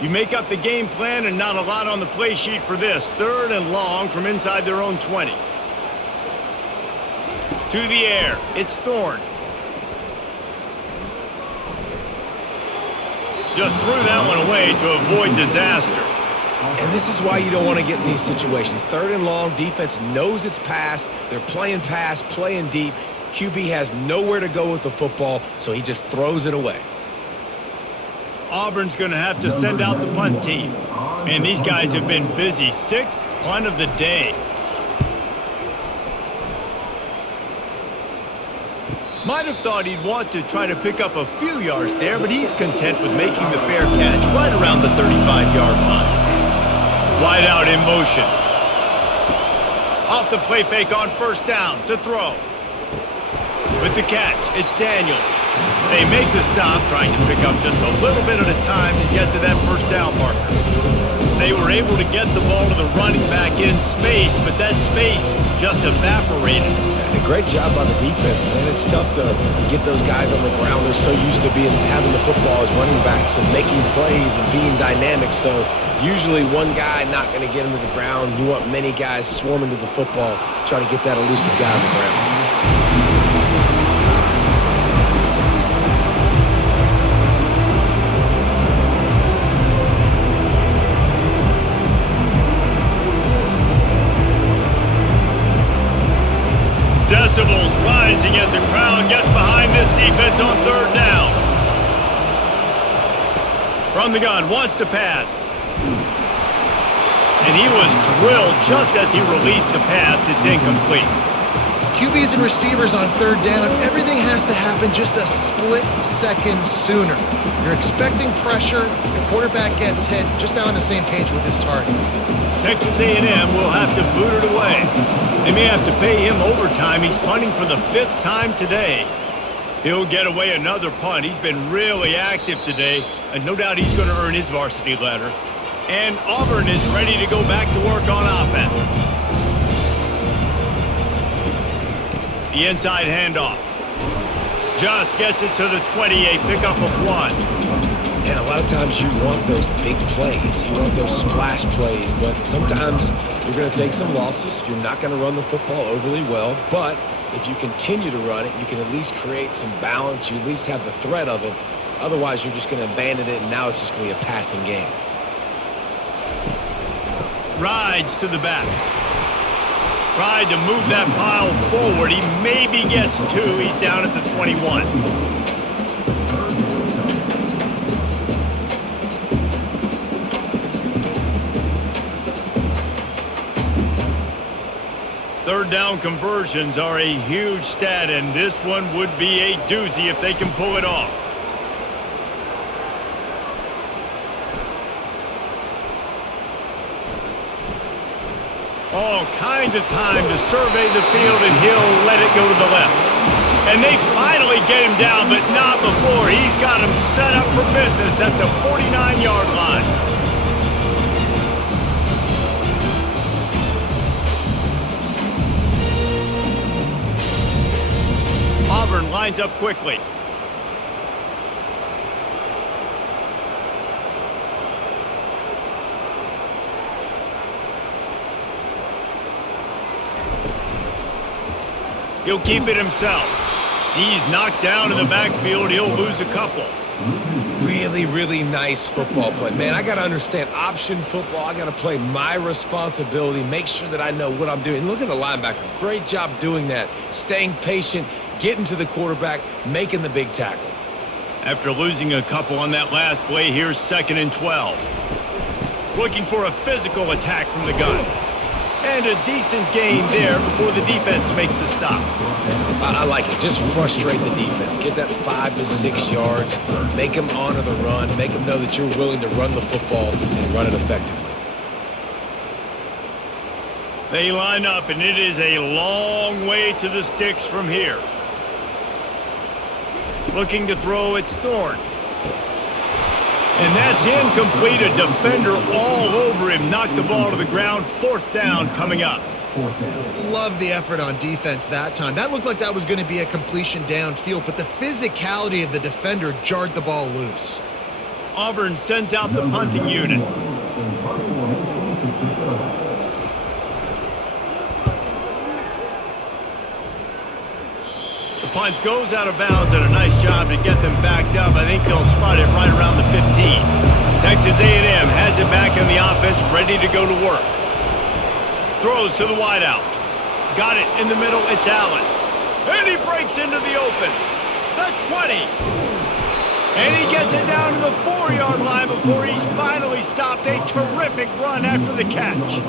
You make up the game plan and not a lot on the play sheet for this. 3rd and long from inside their own 20. To the air. It's Thorne. Just threw that one away to avoid disaster. And this is why you don't want to get in these situations. 3rd and long, defense knows it's pass. They're playing pass, playing deep. QB has nowhere to go with the football, so he just throws it away. Auburn's going to have to send out the punt team. And these guys have been busy. 6th punt of the day. Might have thought he'd want to try to pick up a few yards there, but he's content with making the fair catch right around the 35-yard line. Wide out in motion. Off the play fake on 1st down to throw. With the catch, it's Daniels. They make the stop, trying to pick up just a little bit at a time to get to that 1st down marker. They were able to get the ball to the running back in space, but that space just evaporated. And a great job by the defense, man. It's tough to get those guys on the ground. They're so used to having the football as running backs and making plays and being dynamic. So usually one guy not going to get him to the ground. You want many guys swarming to the football, try to get that elusive guy on the ground. Decibels rising as the crowd gets behind this defense on 3rd down. From the gun, wants to pass. And he was drilled just as he released the pass. It's incomplete. QBs and receivers on third down, everything has to happen just a split second sooner. You're expecting pressure, the quarterback gets hit, just now on the same page with this target. Texas A&M will have to boot it away. They may have to pay him overtime. He's punting for the 5th time today. He'll get away another punt. He's been really active today, and no doubt he's going to earn his varsity letter. And Auburn is ready to go back to work on offense. The inside handoff. Just gets it to the 28, pickup of 1. And a lot of times you want those big plays. You want those splash plays. But sometimes you're going to take some losses. You're not going to run the football overly well. But if you continue to run it, you can at least create some balance. You at least have the threat of it. Otherwise, you're just going to abandon it, and now it's just going to be a passing game. Rides to the back. Tried to move that pile forward. He maybe gets 2. He's down at the 21. Third down conversions are a huge stat, and this one would be a doozy if they can pull it off. All kinds of time to survey the field, and he'll let it go to the left. And they finally get him down, but not before. He's got him set up for business at the 49-yard line. Auburn lines up quickly. He'll keep it himself. He's knocked down in the backfield. He'll lose a couple. Really, really nice football play. Man, I got to understand option football. I got to play my responsibility, make sure that I know what I'm doing. Look at the linebacker. Great job doing that. Staying patient, getting to the quarterback, making the big tackle. After losing a couple on that last play, here's 2nd and 12. Looking for a physical attack from the gun. And a decent gain there before the defense makes the stop. I like it. Just frustrate the defense. Get that 5 to 6 yards. Make them honor the run. Make them know that you're willing to run the football and run it effectively. They line up, and it is a long way to the sticks from here. Looking to throw, it's Thorne. And that's incomplete. A defender all over him. Knocked the ball to the ground. 4th down coming up. Love the effort on defense that time. That looked like that was going to be a completion downfield, but the physicality of the defender jarred the ball loose. Auburn sends out the punting unit. The punt goes out of bounds, and a nice job to get them backed up. I think they'll spot it right around the 15. Texas A&M has it back in the offense, ready to go to work. Throws to the wideout. Got it in the middle. It's Allen. And he breaks into the open. The 20. And he gets it down to the 4-yard line before he's finally stopped. A terrific run after the catch.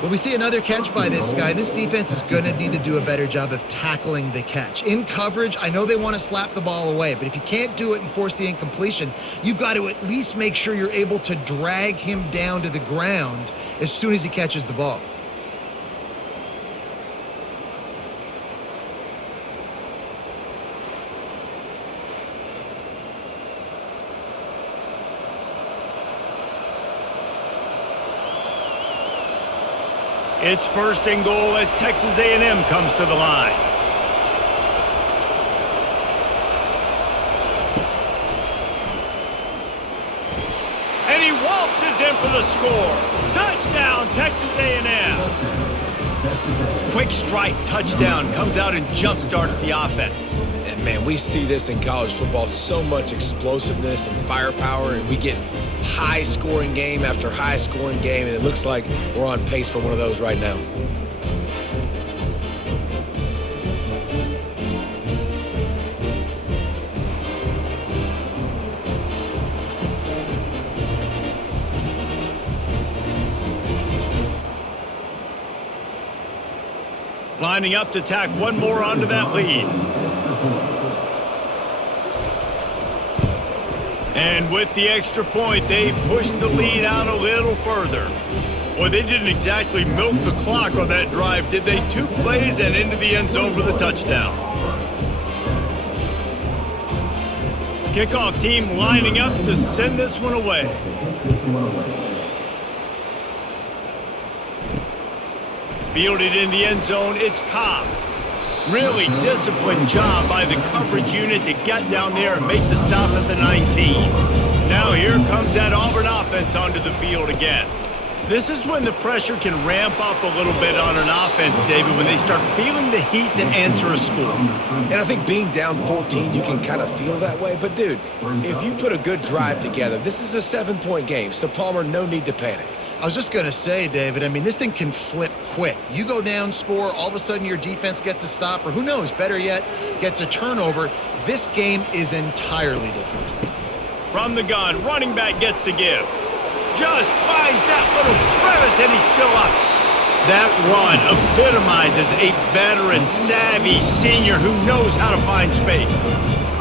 Well, we see another catch by this guy. This defense is going to need to do a better job of tackling the catch. In coverage, I know they want to slap the ball away, but if you can't do it and force the incompletion, you've got to at least make sure you're able to drag him down to the ground as soon as he catches the ball. It's 1st and goal as Texas A&M comes to the line. And he waltzes in for the score. Touchdown, Texas A&M. Quick strike touchdown comes out and jump-starts the offense. And, man, we see this in college football, so much explosiveness and firepower, and we get high-scoring game after high-scoring game, and it looks like we're on pace for one of those right now. Lining up to tack one more onto that lead. And with the extra point, they pushed the lead out a little further. Boy, they didn't exactly milk the clock on that drive, did they? 2 plays and into the end zone for the touchdown. Kickoff team lining up to send this one away. Fielded in the end zone, it's Cobb. Really disciplined job by the coverage unit to get down there and make the stop at the 19. Now here comes that Auburn offense onto the field again. This is when the pressure can ramp up a little bit on an offense, David, when they start feeling the heat to answer a score. And I think being down 14, you can kind of feel that way. But, dude, if you put a good drive together, this is a 7-point game. So, Palmer, no need to panic. I was just going to say, David, I mean, this thing can flip quick. You go down, score, all of a sudden your defense gets a stop, or who knows, better yet, gets a turnover. This game is entirely different. From the gun, running back gets to give. Just finds that little crevice, and he's still up. That run epitomizes a veteran, savvy senior who knows how to find space.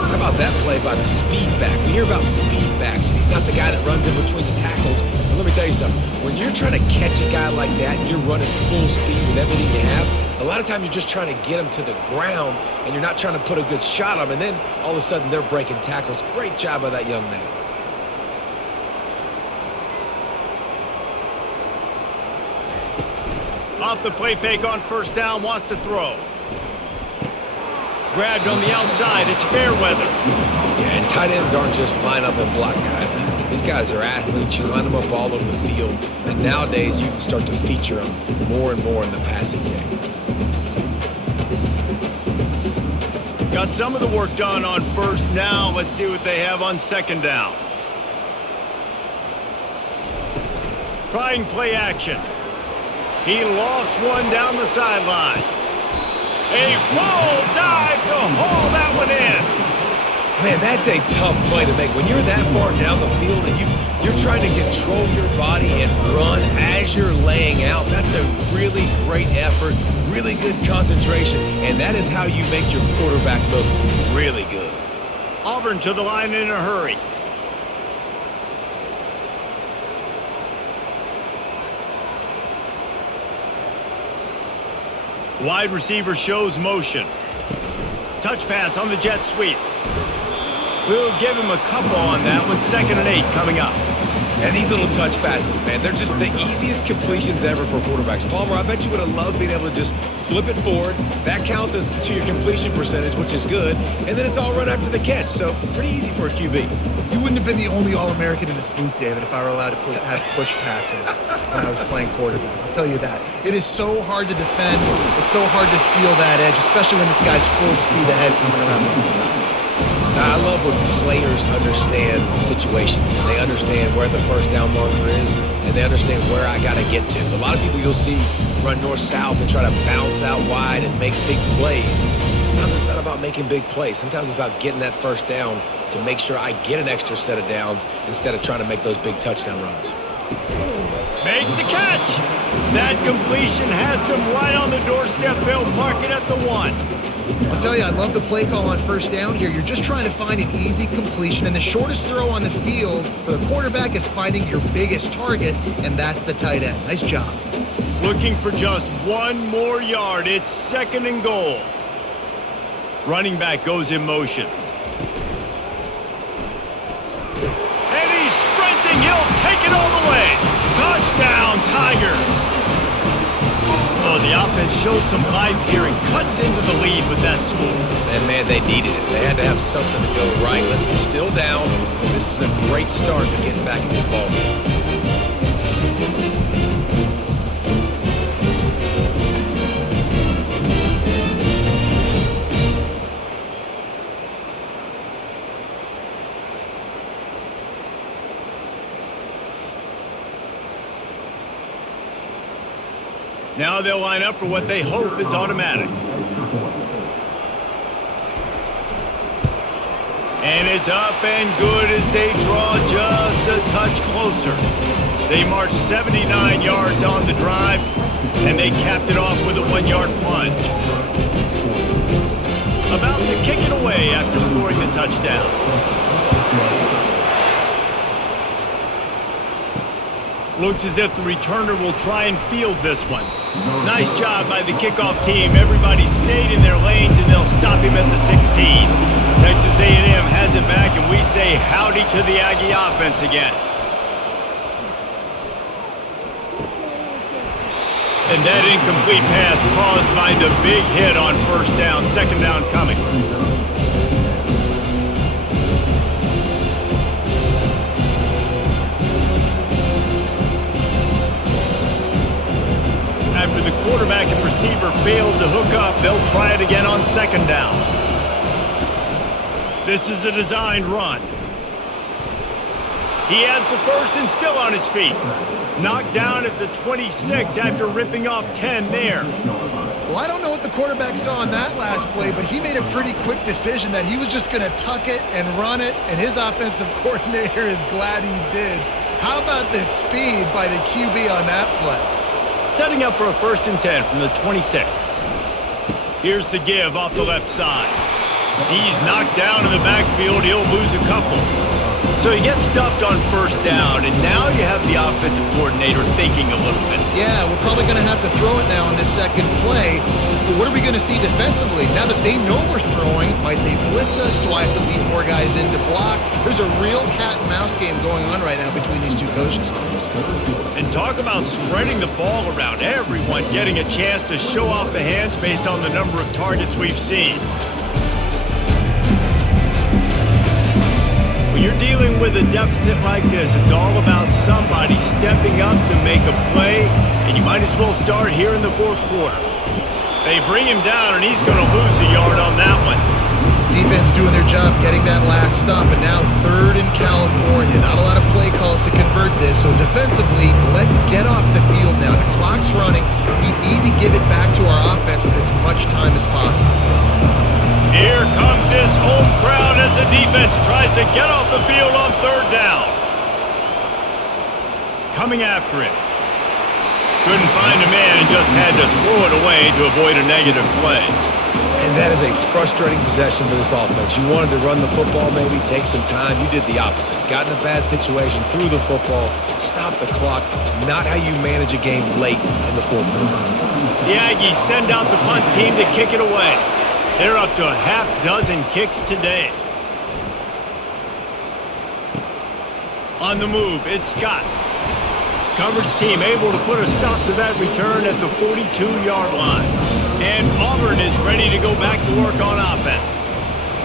How about that play by the speed back? We hear about speed backs, and he's not the guy that runs in between the tackles. But let me tell you something. When you're trying to catch a guy like that and you're running full speed with everything you have, a lot of times you're just trying to get him to the ground, and you're not trying to put a good shot on him, and then all of a sudden they're breaking tackles. Great job by that young man. Off the play fake on first down, wants to throw. Grabbed on the outside, it's Fairweather. Yeah, and tight ends aren't just line up and block guys. These guys are athletes. You line them up all over the field. And nowadays, you can start to feature them more and more in the passing game. Got some of the work done on first. Now let's see what they have on second down. Trying play action. He lofts one down the sideline. A full dive to haul that one in. Man, that's a tough play to make. When you're that far down the field and you're trying to control your body and run as you're laying out, that's a really great effort, really good concentration, and that is how you make your quarterback look really good. Auburn to the line in a hurry. Wide receiver shows motion. Touch pass on the jet sweep. We'll give him a couple on that one. 2nd and 8 coming up. And these little touch passes, man, they're just the easiest completions ever for quarterbacks. Palmer, I bet you would have loved being able to just flip it forward. That counts as to your completion percentage, which is good. And then it's all run after the catch, so pretty easy for a QB. You wouldn't have been the only All-American in this booth, David, if I were allowed to have push passes when I was playing quarterback. I'll tell you that. It is so hard to defend. It's so hard to seal that edge, especially when this guy's full speed ahead coming around the inside. I love when players understand situations and they understand where the first down marker is and they understand where I got to get to. A lot of people you'll see run north-south and try to bounce out wide and make big plays. Sometimes it's not about making big plays. Sometimes it's about getting that first down to make sure I get an extra set of downs instead of trying to make those big touchdown runs. Makes the catch. That completion has them right on the doorstep. They'll mark it at the 1. I'll tell you, I love the play call on first down here. You're just trying to find an easy completion, and the shortest throw on the field for the quarterback is finding your biggest target, and that's the tight end. Nice job. Looking for just 1 more yard. It's 2nd and goal. Running back goes in motion. And he's sprinting. He'll take it all the way. Touchdown, Tigers. Oh, the offense shows some life here and cuts into the lead with that score. And, man, they needed it. They had to have something to go right. Listen, still down, but this is a great start to getting back in this ball game. Now they'll line up for what they hope is automatic. And it's up and good as they draw just a touch closer. They march 79 yards on the drive. And they capped it off with a 1-yard plunge. About to kick it away after scoring the touchdown. Looks as if the returner will try and field this one. Nice job by the kickoff team. Everybody stayed in their lanes, and they'll stop him at the 16. Texas A&M has it back, and we say howdy to the Aggie offense again. And that incomplete pass caused by the big hit on first down. Second down coming. After the quarterback and receiver failed to hook up, they'll try it again on second down. This is a designed run. He has the first and still on his feet. Knocked down at the 26 after ripping off 10 there. Well, I don't know what the quarterback saw on that last play, but he made a pretty quick decision that he was just going to tuck it and run it, and his offensive coordinator is glad he did. How about the speed by the QB on that play? Setting up for a 1st and 10 from the 26. Here's the give off the left side. He's knocked down in the backfield. He'll lose a couple. So he gets stuffed on first down, and now you have the offensive coordinator thinking a little bit. Yeah, we're probably going to have to throw it now on this second play. But what are we going to see defensively? Now that they know we're throwing, might they blitz us? Do I have to lead more guys in to block? There's a real cat and mouse game going on right now between these two coaching staffs. And talk about spreading the ball around. Everyone getting a chance to show off the hands based on the number of targets we've seen. When you're dealing with a deficit like this, it's all about somebody stepping up to make a play, and you might as well start here in the fourth quarter. They bring him down, and he's going to lose a yard on that one. Defense doing their job getting that last stop, and now 3rd in California. Not a lot of play calls to convert this, so defensively, let's get off the field now. The clock's running. We need to give it back to our offense with as much time as possible. Here comes this home crowd as the defense tries to get off the field on 3rd down. Coming after it. Couldn't find a man and just had to throw it away to avoid a negative play. And that is a frustrating possession for this offense. You wanted to run the football, maybe take some time. You did the opposite. Got in a bad situation, threw the football, stopped the clock. Not how you manage a game late in the fourth quarter. The Aggies send out the punt team to kick it away. They're up to a half dozen kicks today. On the move, it's Scott. Coverage team able to put a stop to that return at the 42-yard line. And Auburn is ready to go back to work on offense.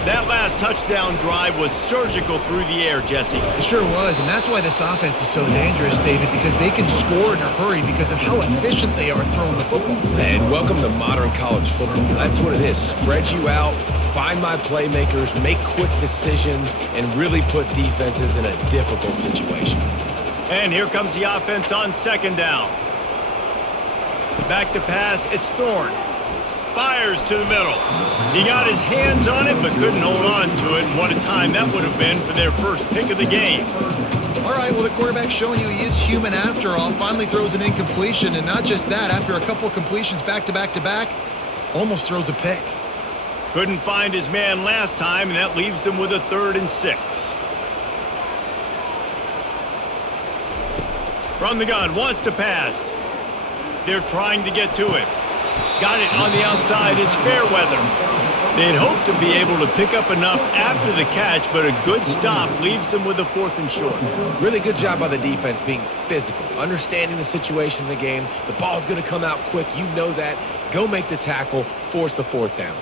That last touchdown drive was surgical through the air, Jesse. It sure was, and that's why this offense is so dangerous, David, because they can score in a hurry because of how efficient they are throwing the football. And welcome to modern college football. That's what it is. Spread you out, find my playmakers, make quick decisions, and really put defenses in a difficult situation. And here comes the offense on 2nd down. Back to pass, it's Thorne. Fires to the middle. He got his hands on it, but couldn't hold on to it. And what a time that would have been for their first pick of the game. All right, well, the quarterback's showing you he is human after all. Finally throws an incompletion, and not just that, after a couple completions back-to-back-to-back, almost throws a pick. Couldn't find his man last time, and that leaves him with a 3rd and 6. From the gun, wants to pass. They're trying to get to it. Got it on the outside. It's Fairweather. They'd hoped to be able to pick up enough after the catch, but a good stop leaves them with a 4th and short. Really good job by the defense being physical, understanding the situation in the game. The ball's going to come out quick. You know that. Go make the tackle, force the 4th down.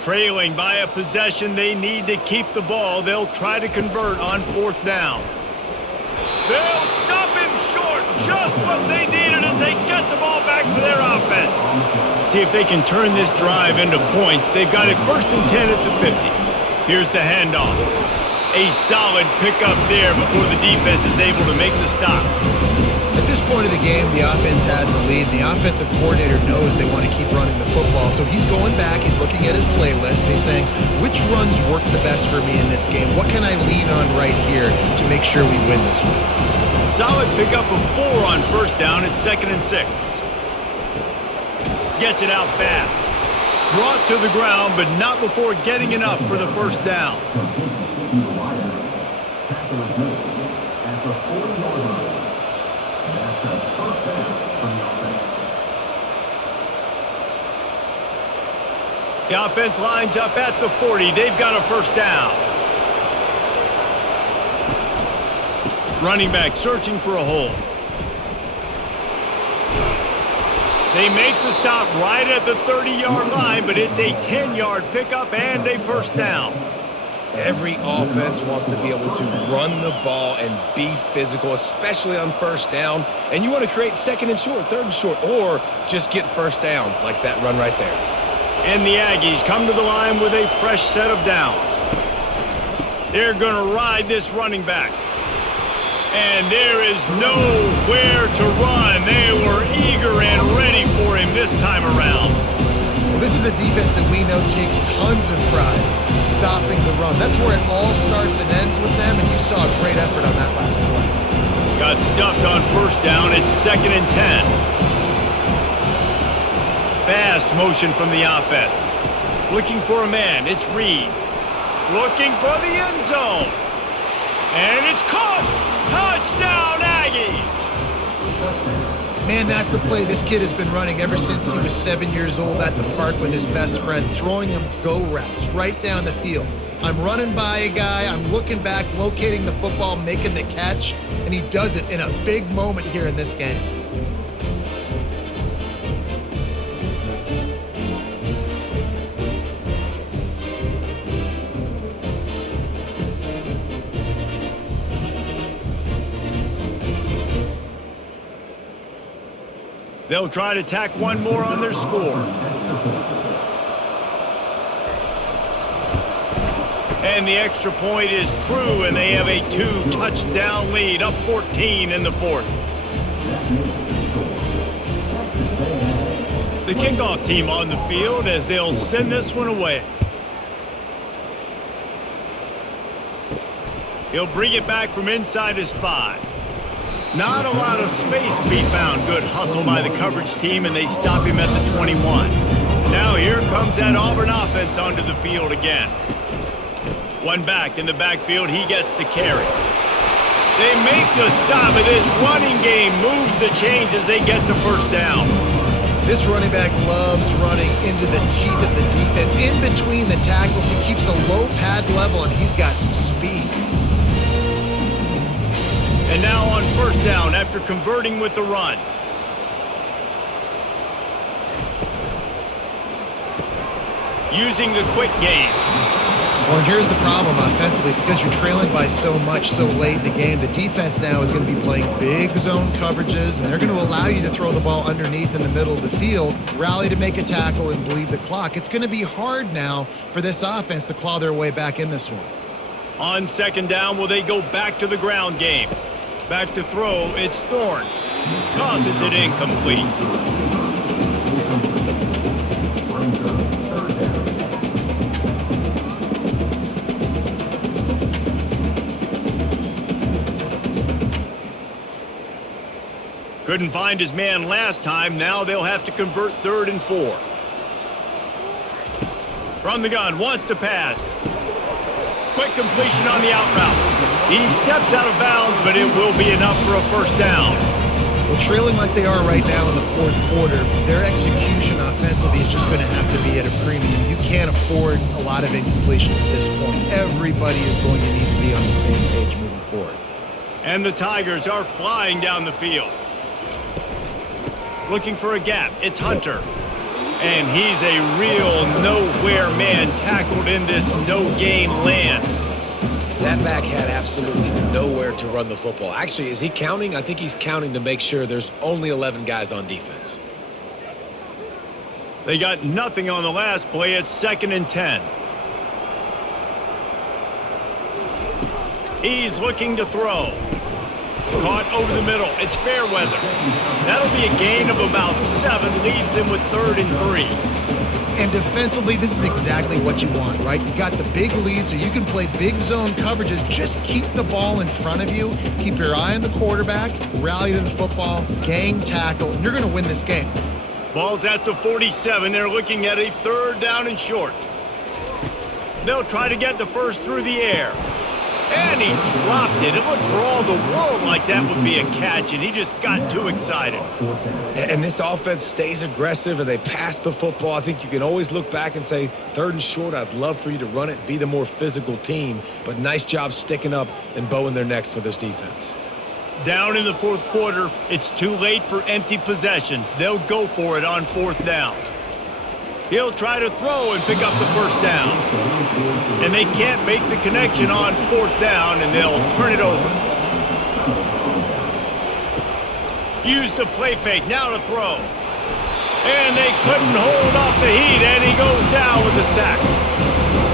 Trailing by a possession, they need to keep the ball. They'll try to convert on 4th down. They'll stop him short. Just what they needed as they get the ball back for their offense. See if they can turn this drive into points. They've got it 1st and 10 at the 50. Here's the handoff. A solid pickup there before the defense is able to make the stop. At this point of the game, the offense has the lead. The offensive coordinator knows they want to keep running the football. So he's going back, he's looking at his playlist, and he's saying, which runs work the best for me in this game? What can I lean on right here to make sure we win this one? Solid pickup of 4 on 1st down at 2nd and 6. Gets it out fast. Brought to the ground, but not before getting enough for the first down. The offense lines up at the 40. They've got a first down. Running back searching for a hole. They make the stop right at the 30-yard line, but it's a 10-yard pickup and a first down. Every offense wants to be able to run the ball and be physical, especially on first down. And you want to create second and short, third and short, or just get first downs like that run right there. And the Aggies come to the line with a fresh set of downs. They're going to ride this running back. And there is nowhere to run. They were eager and ready for him this time around. Well, this is a defense that we know takes tons of pride in stopping the run. That's where it all starts and ends with them, and you saw a great effort on that last play. Got stuffed on first down. It's 2nd and 10. Fast motion from the offense. Looking for a man. It's Reed. Looking for the end zone. And it's caught. Touchdown, Aggies. Man, that's a play this kid has been running ever since he was 7 years old at the park with his best friend, throwing him go routes right down the field. I'm running by a guy, I'm looking back, locating the football, making the catch, and he does it in a big moment here in this game. They'll try to tack one more on their score. And the extra point is true, and they have a 2-touchdown lead, up 14 in the fourth. The kickoff team on the field as they'll send this one away. He'll bring it back from inside his 5. Not a lot of space to be found. Good hustle by the coverage team, and they stop him at the 21. Now here comes that Auburn offense onto the field again. One back in the backfield. He gets the carry. They make the stop, and this running game moves the chains as they get the first down. This running back loves running into the teeth of the defense. In between the tackles, he keeps a low pad level, and he's got some speed. And now on first down after converting with the run. Using the quick game. Well, here's the problem offensively. Because you're trailing by so much so late in the game, the defense now is going to be playing big zone coverages, and they're going to allow you to throw the ball underneath in the middle of the field, rally to make a tackle, and bleed the clock. It's going to be hard now for this offense to claw their way back in this one. On second down, will they go back to the ground game? Back to throw, it's Thorne. Tosses it incomplete. Couldn't find his man last time. Now they'll have to convert 3rd and 4. From the gun, wants to pass. Quick completion on the out route. He steps out of bounds, but it will be enough for a first down. Well, trailing like they are right now in the fourth quarter, their execution offensively is just going to have to be at a premium. You can't afford a lot of incompletions at this point. Everybody is going to need to be on the same page moving forward. And the Tigers are flying down the field. Looking for a gap. It's Hunter. And he's a real nowhere man tackled in this no-gain land. That back had absolutely nowhere to run the football. Actually, is he counting? I think he's counting to make sure there's only 11 guys on defense. They got nothing on the last play. It's 2nd and 10. He's looking to throw. Caught over the middle. It's Fairweather. That'll be a gain of about 7. Leaves him with 3rd and 3. And defensively, this is exactly what you want, right? You got the big lead, so you can play big zone coverages. Just keep the ball in front of you. Keep your eye on the quarterback. Rally to the football. Gang tackle. And you're going to win this game. Ball's at the 47. They're looking at a 3rd down and short. They'll try to get the first through the air. And he dropped it. It looked for all the world like that would be a catch, and he just got too excited. And this offense stays aggressive, and they pass the football. I think you can always look back and say, 3rd and short, I'd love for you to run it, be the more physical team. But nice job sticking up and bowing their necks for this defense. Down in the 4th quarter, it's too late for empty possessions. They'll go for it on 4th down. He'll try to throw and pick up the 1st down. And they can't make the connection on 4th down, and they'll turn it over. Use the play fake, now to throw. And they couldn't hold off the heat, and he goes down with the sack.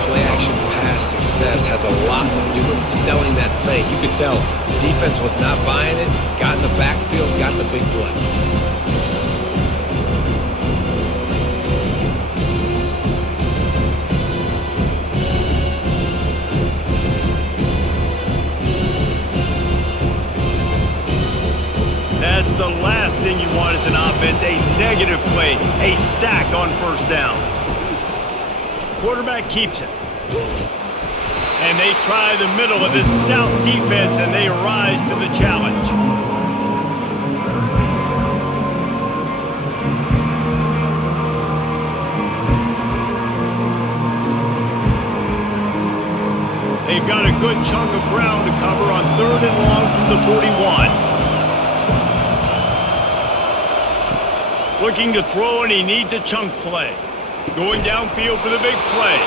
Play action pass success has a lot to do with selling that fake. You could tell defense was not buying it, got in the backfield, got the big play. That's the last thing you want as an offense, a negative play, a sack on 1st down. Quarterback keeps it. And they try the middle of this stout defense, and they rise to the challenge. They've got a good chunk of ground to cover on 3rd and long from the 41. Looking to throw, and he needs a chunk play. Going downfield for the big play.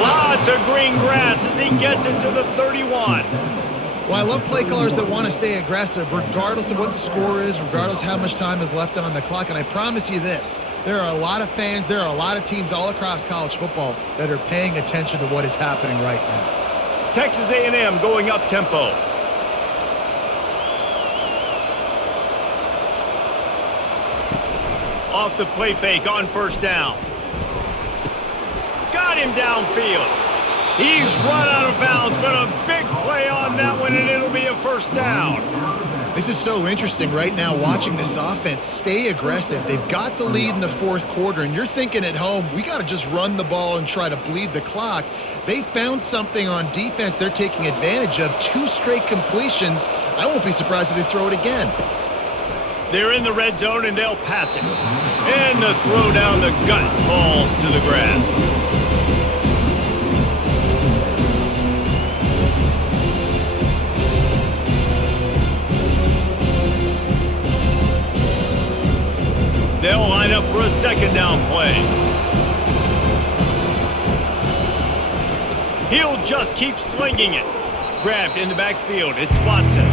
Lots of green grass as he gets it to the 31. Well, I love play callers that want to stay aggressive regardless of what the score is, regardless of how much time is left on the clock. And I promise you this, there are a lot of fans, there are a lot of teams all across college football that are paying attention to what is happening right now. Texas A&M going up tempo. Off the play fake on 1st down. Got him downfield. He's run out of bounds, but a big play on that one, and it'll be a 1st down. This is so interesting right now watching this offense stay aggressive. They've got the lead in the 4th quarter, and you're thinking at home, we got to just run the ball and try to bleed the clock. They found something on defense they're taking advantage of. 2 straight completions. I won't be surprised if they throw it again. They're in the red zone, and they'll pass it. And the throw down the gut falls to the grass. They'll line up for a 2nd down play. He'll just keep slinging it. Grabbed in the backfield. It's Watson.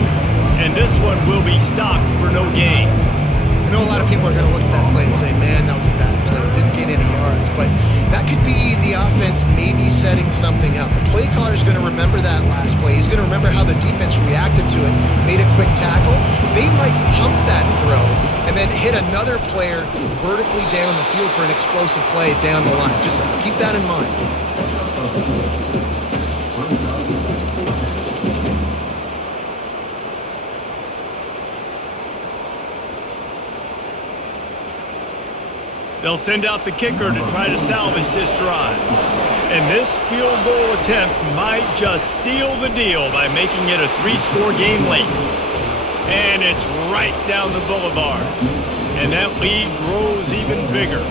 And this one will be stopped for no gain. I know a lot of people are going to look at that play and say, man, that was a bad play. It didn't gain any yards. But that could be the offense maybe setting something up. The play caller is going to remember that last play. He's going to remember how the defense reacted to it, made a quick tackle. They might pump that throw and then hit another player vertically down the field for an explosive play down the line. Just keep that in mind. They'll send out the kicker to try to salvage this drive. And this field goal attempt might just seal the deal by making it a 3-score game late. And it's right down the boulevard. And that lead grows even bigger.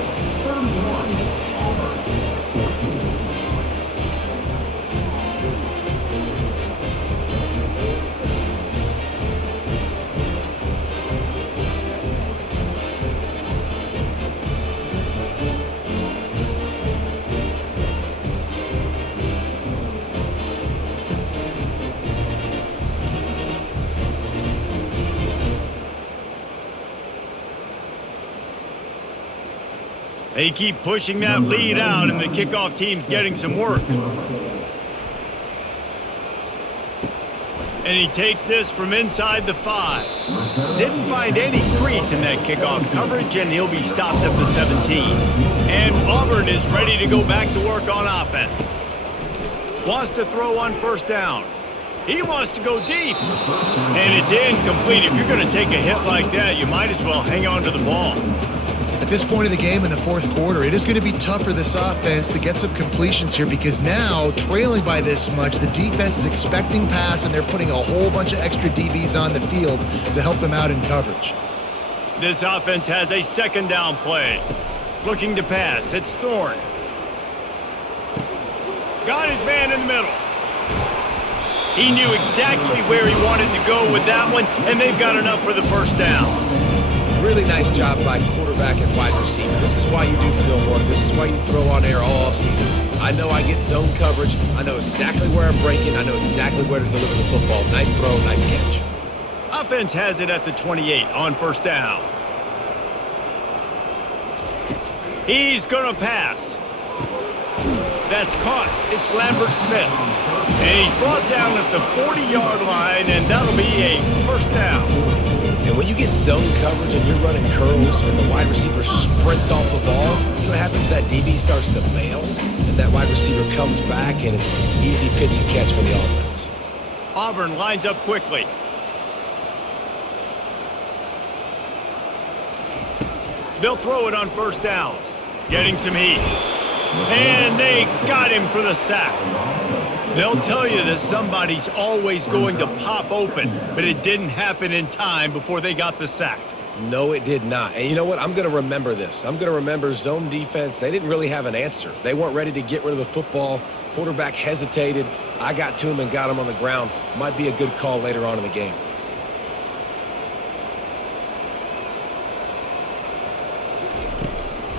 They keep pushing that lead out, and the kickoff team's getting some work. And he takes this from inside the 5. Didn't find any crease in that kickoff coverage, and he'll be stopped at the 17. And Auburn is ready to go back to work on offense. Wants to throw on 1st down. He wants to go deep. And it's incomplete. If you're going to take a hit like that, you might as well hang on to the ball. At this point of the game in the fourth quarter, it is going to be tough for this offense to get some completions here because now, trailing by this much, the defense is expecting pass and they're putting a whole bunch of extra DBs on the field to help them out in coverage. This offense has a second down play. Looking to pass. It's Thorne. Got his man in the middle. He knew exactly where he wanted to go with that one, and they've got enough for the first down. Really nice job by quarterback and wide receiver. This is why you do film work. This is why you throw on air all offseason. I know I get zone coverage. I know exactly where I'm breaking. I know exactly where to deliver the football. Nice throw, nice catch. Offense has it at the 28 on first down. He's going to pass. That's caught. It's Lambert Smith. And he's brought down at the 40-yard line, and that'll be a first down. And when you get zone coverage and you're running curls and the wide receiver sprints off the ball, you know what happens? That DB starts to bail, and that wide receiver comes back, and it's easy pitch and catch for the offense. Auburn lines up quickly. They'll throw it on first down. Getting some heat. And they got him for the sack. They'll tell you that somebody's always going to pop open, but it didn't happen in time before they got the sack. No, it did not. And you know what? I'm going to remember this. I'm going to remember zone defense. They didn't really have an answer. They weren't ready to get rid of the football. Quarterback hesitated. I got to him and got him on the ground. Might be a good call later on in the game.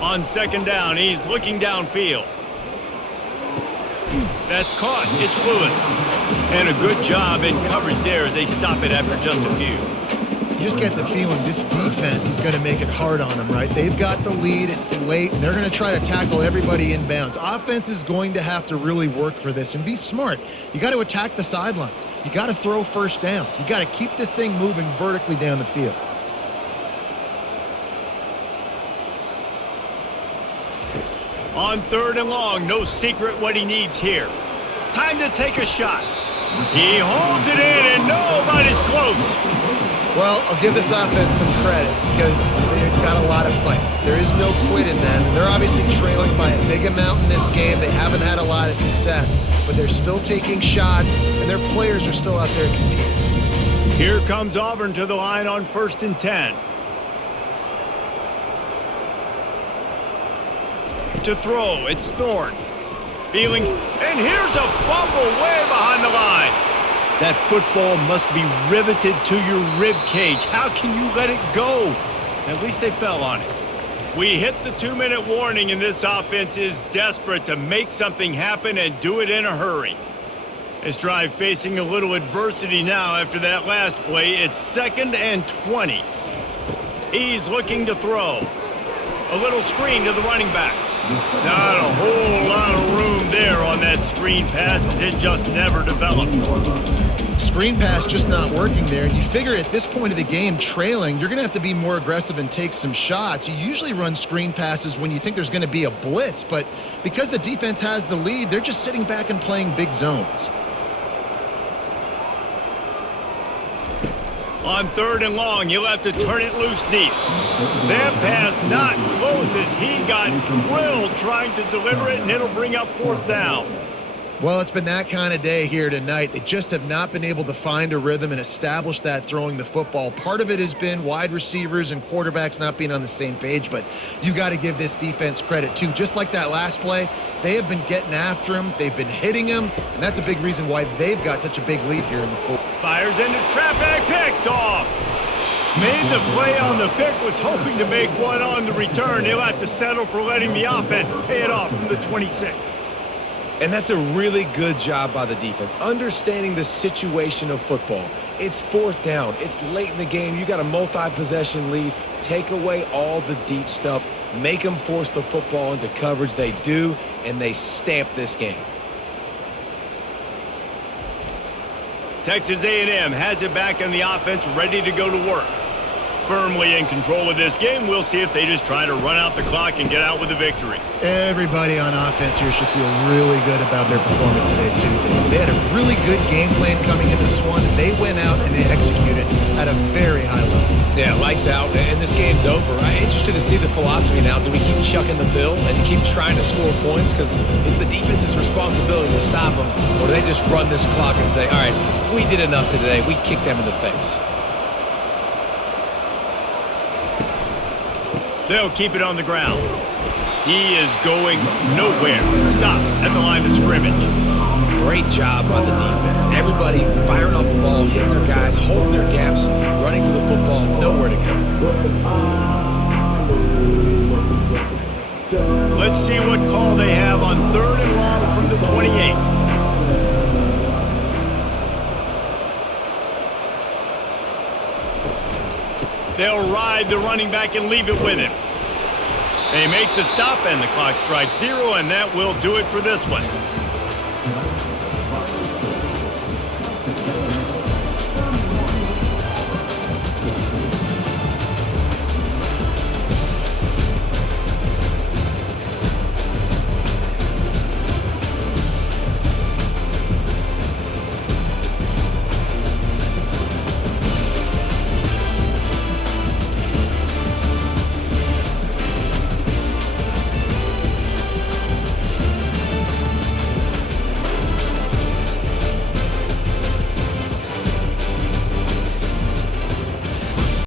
On second down, he's looking downfield. That's caught. It's Lewis. And a good job in coverage there as they stop it after just a few. You just get the feeling this defense is going to make it hard on them, right? They've got the lead. It's late, and they're going to try to tackle everybody inbounds. Offense is going to have to really work for this and be smart. You got to attack the sidelines. You got to throw first downs. You got to keep this thing moving vertically down the field. On third and long, no secret what he needs here. Time to take a shot. He holds it in, and nobody's close. Well, I'll give this offense some credit because they've got a lot of fight. There is no quit in them. They're obviously trailing by a big amount in this game. They haven't had a lot of success, but they're still taking shots, and their players are still out there competing. Here comes Auburn to the line on 1st and 10. To throw, it's Thorne. Feeling, and here's a fumble way behind the line. That football must be riveted to your rib cage. How can you let it go? At least they fell on it. We hit the 2-minute warning, and this offense is desperate to make something happen and do it in a hurry. This drive facing a little adversity now after that last play. It's 2nd and 20. He's looking to throw. A little screen to the running back. Not a whole lot of room there on that screen pass as it just never developed. Screen pass just not working there. And you figure at this point of the game, trailing, you're going to have to be more aggressive and take some shots. You usually run screen passes when you think there's going to be a blitz, but because the defense has the lead, they're just sitting back and playing big zones. On third and long, you'll have to turn it loose deep. That pass not close as he got drilled trying to deliver it, and it'll bring up 4th down. Well, it's been that kind of day here tonight. They just have not been able to find a rhythm and establish that throwing the football. Part of it has been wide receivers and quarterbacks not being on the same page, but you got to give this defense credit too. Just like that last play, they have been getting after him. They've been hitting him, and that's a big reason why they've got such a big lead here in the fourth. Fires into traffic, picked off. Made the play on the pick, was hoping to make one on the return. They'll have to settle for letting the offense pay it off from the 26. And that's a really good job by the defense, understanding the situation of football. It's 4th down. It's late in the game. You got a multi-possession lead. Take away all the deep stuff. Make them force the football into coverage. They do, and they stamp this game. Texas A&M has it back on the offense, ready to go to work. firmly in control of this game. We'll see if they just try to run out the clock and get out with a victory. Everybody on offense here should feel really good about their performance today, too, Dave. They had a really good game plan coming into this one. They went out and they executed at a very high level. Yeah, lights out, and this game's over. I'm interested to see the philosophy now. Do we keep chucking the pill and keep trying to score points because it's the defense's responsibility to stop them, or do they just run this clock and say, all right, we did enough today. We kicked them in the face. They'll keep it on the ground. He is going nowhere. Stop at the line of scrimmage. Great job by the defense. Everybody firing off the ball, hitting their guys, holding their gaps, running to the football, nowhere to go. Let's see what call they have on 3rd and long from the 28. They'll ride the running back and leave it with him. They make the stop, and the clock strikes 0, and that will do it for this one.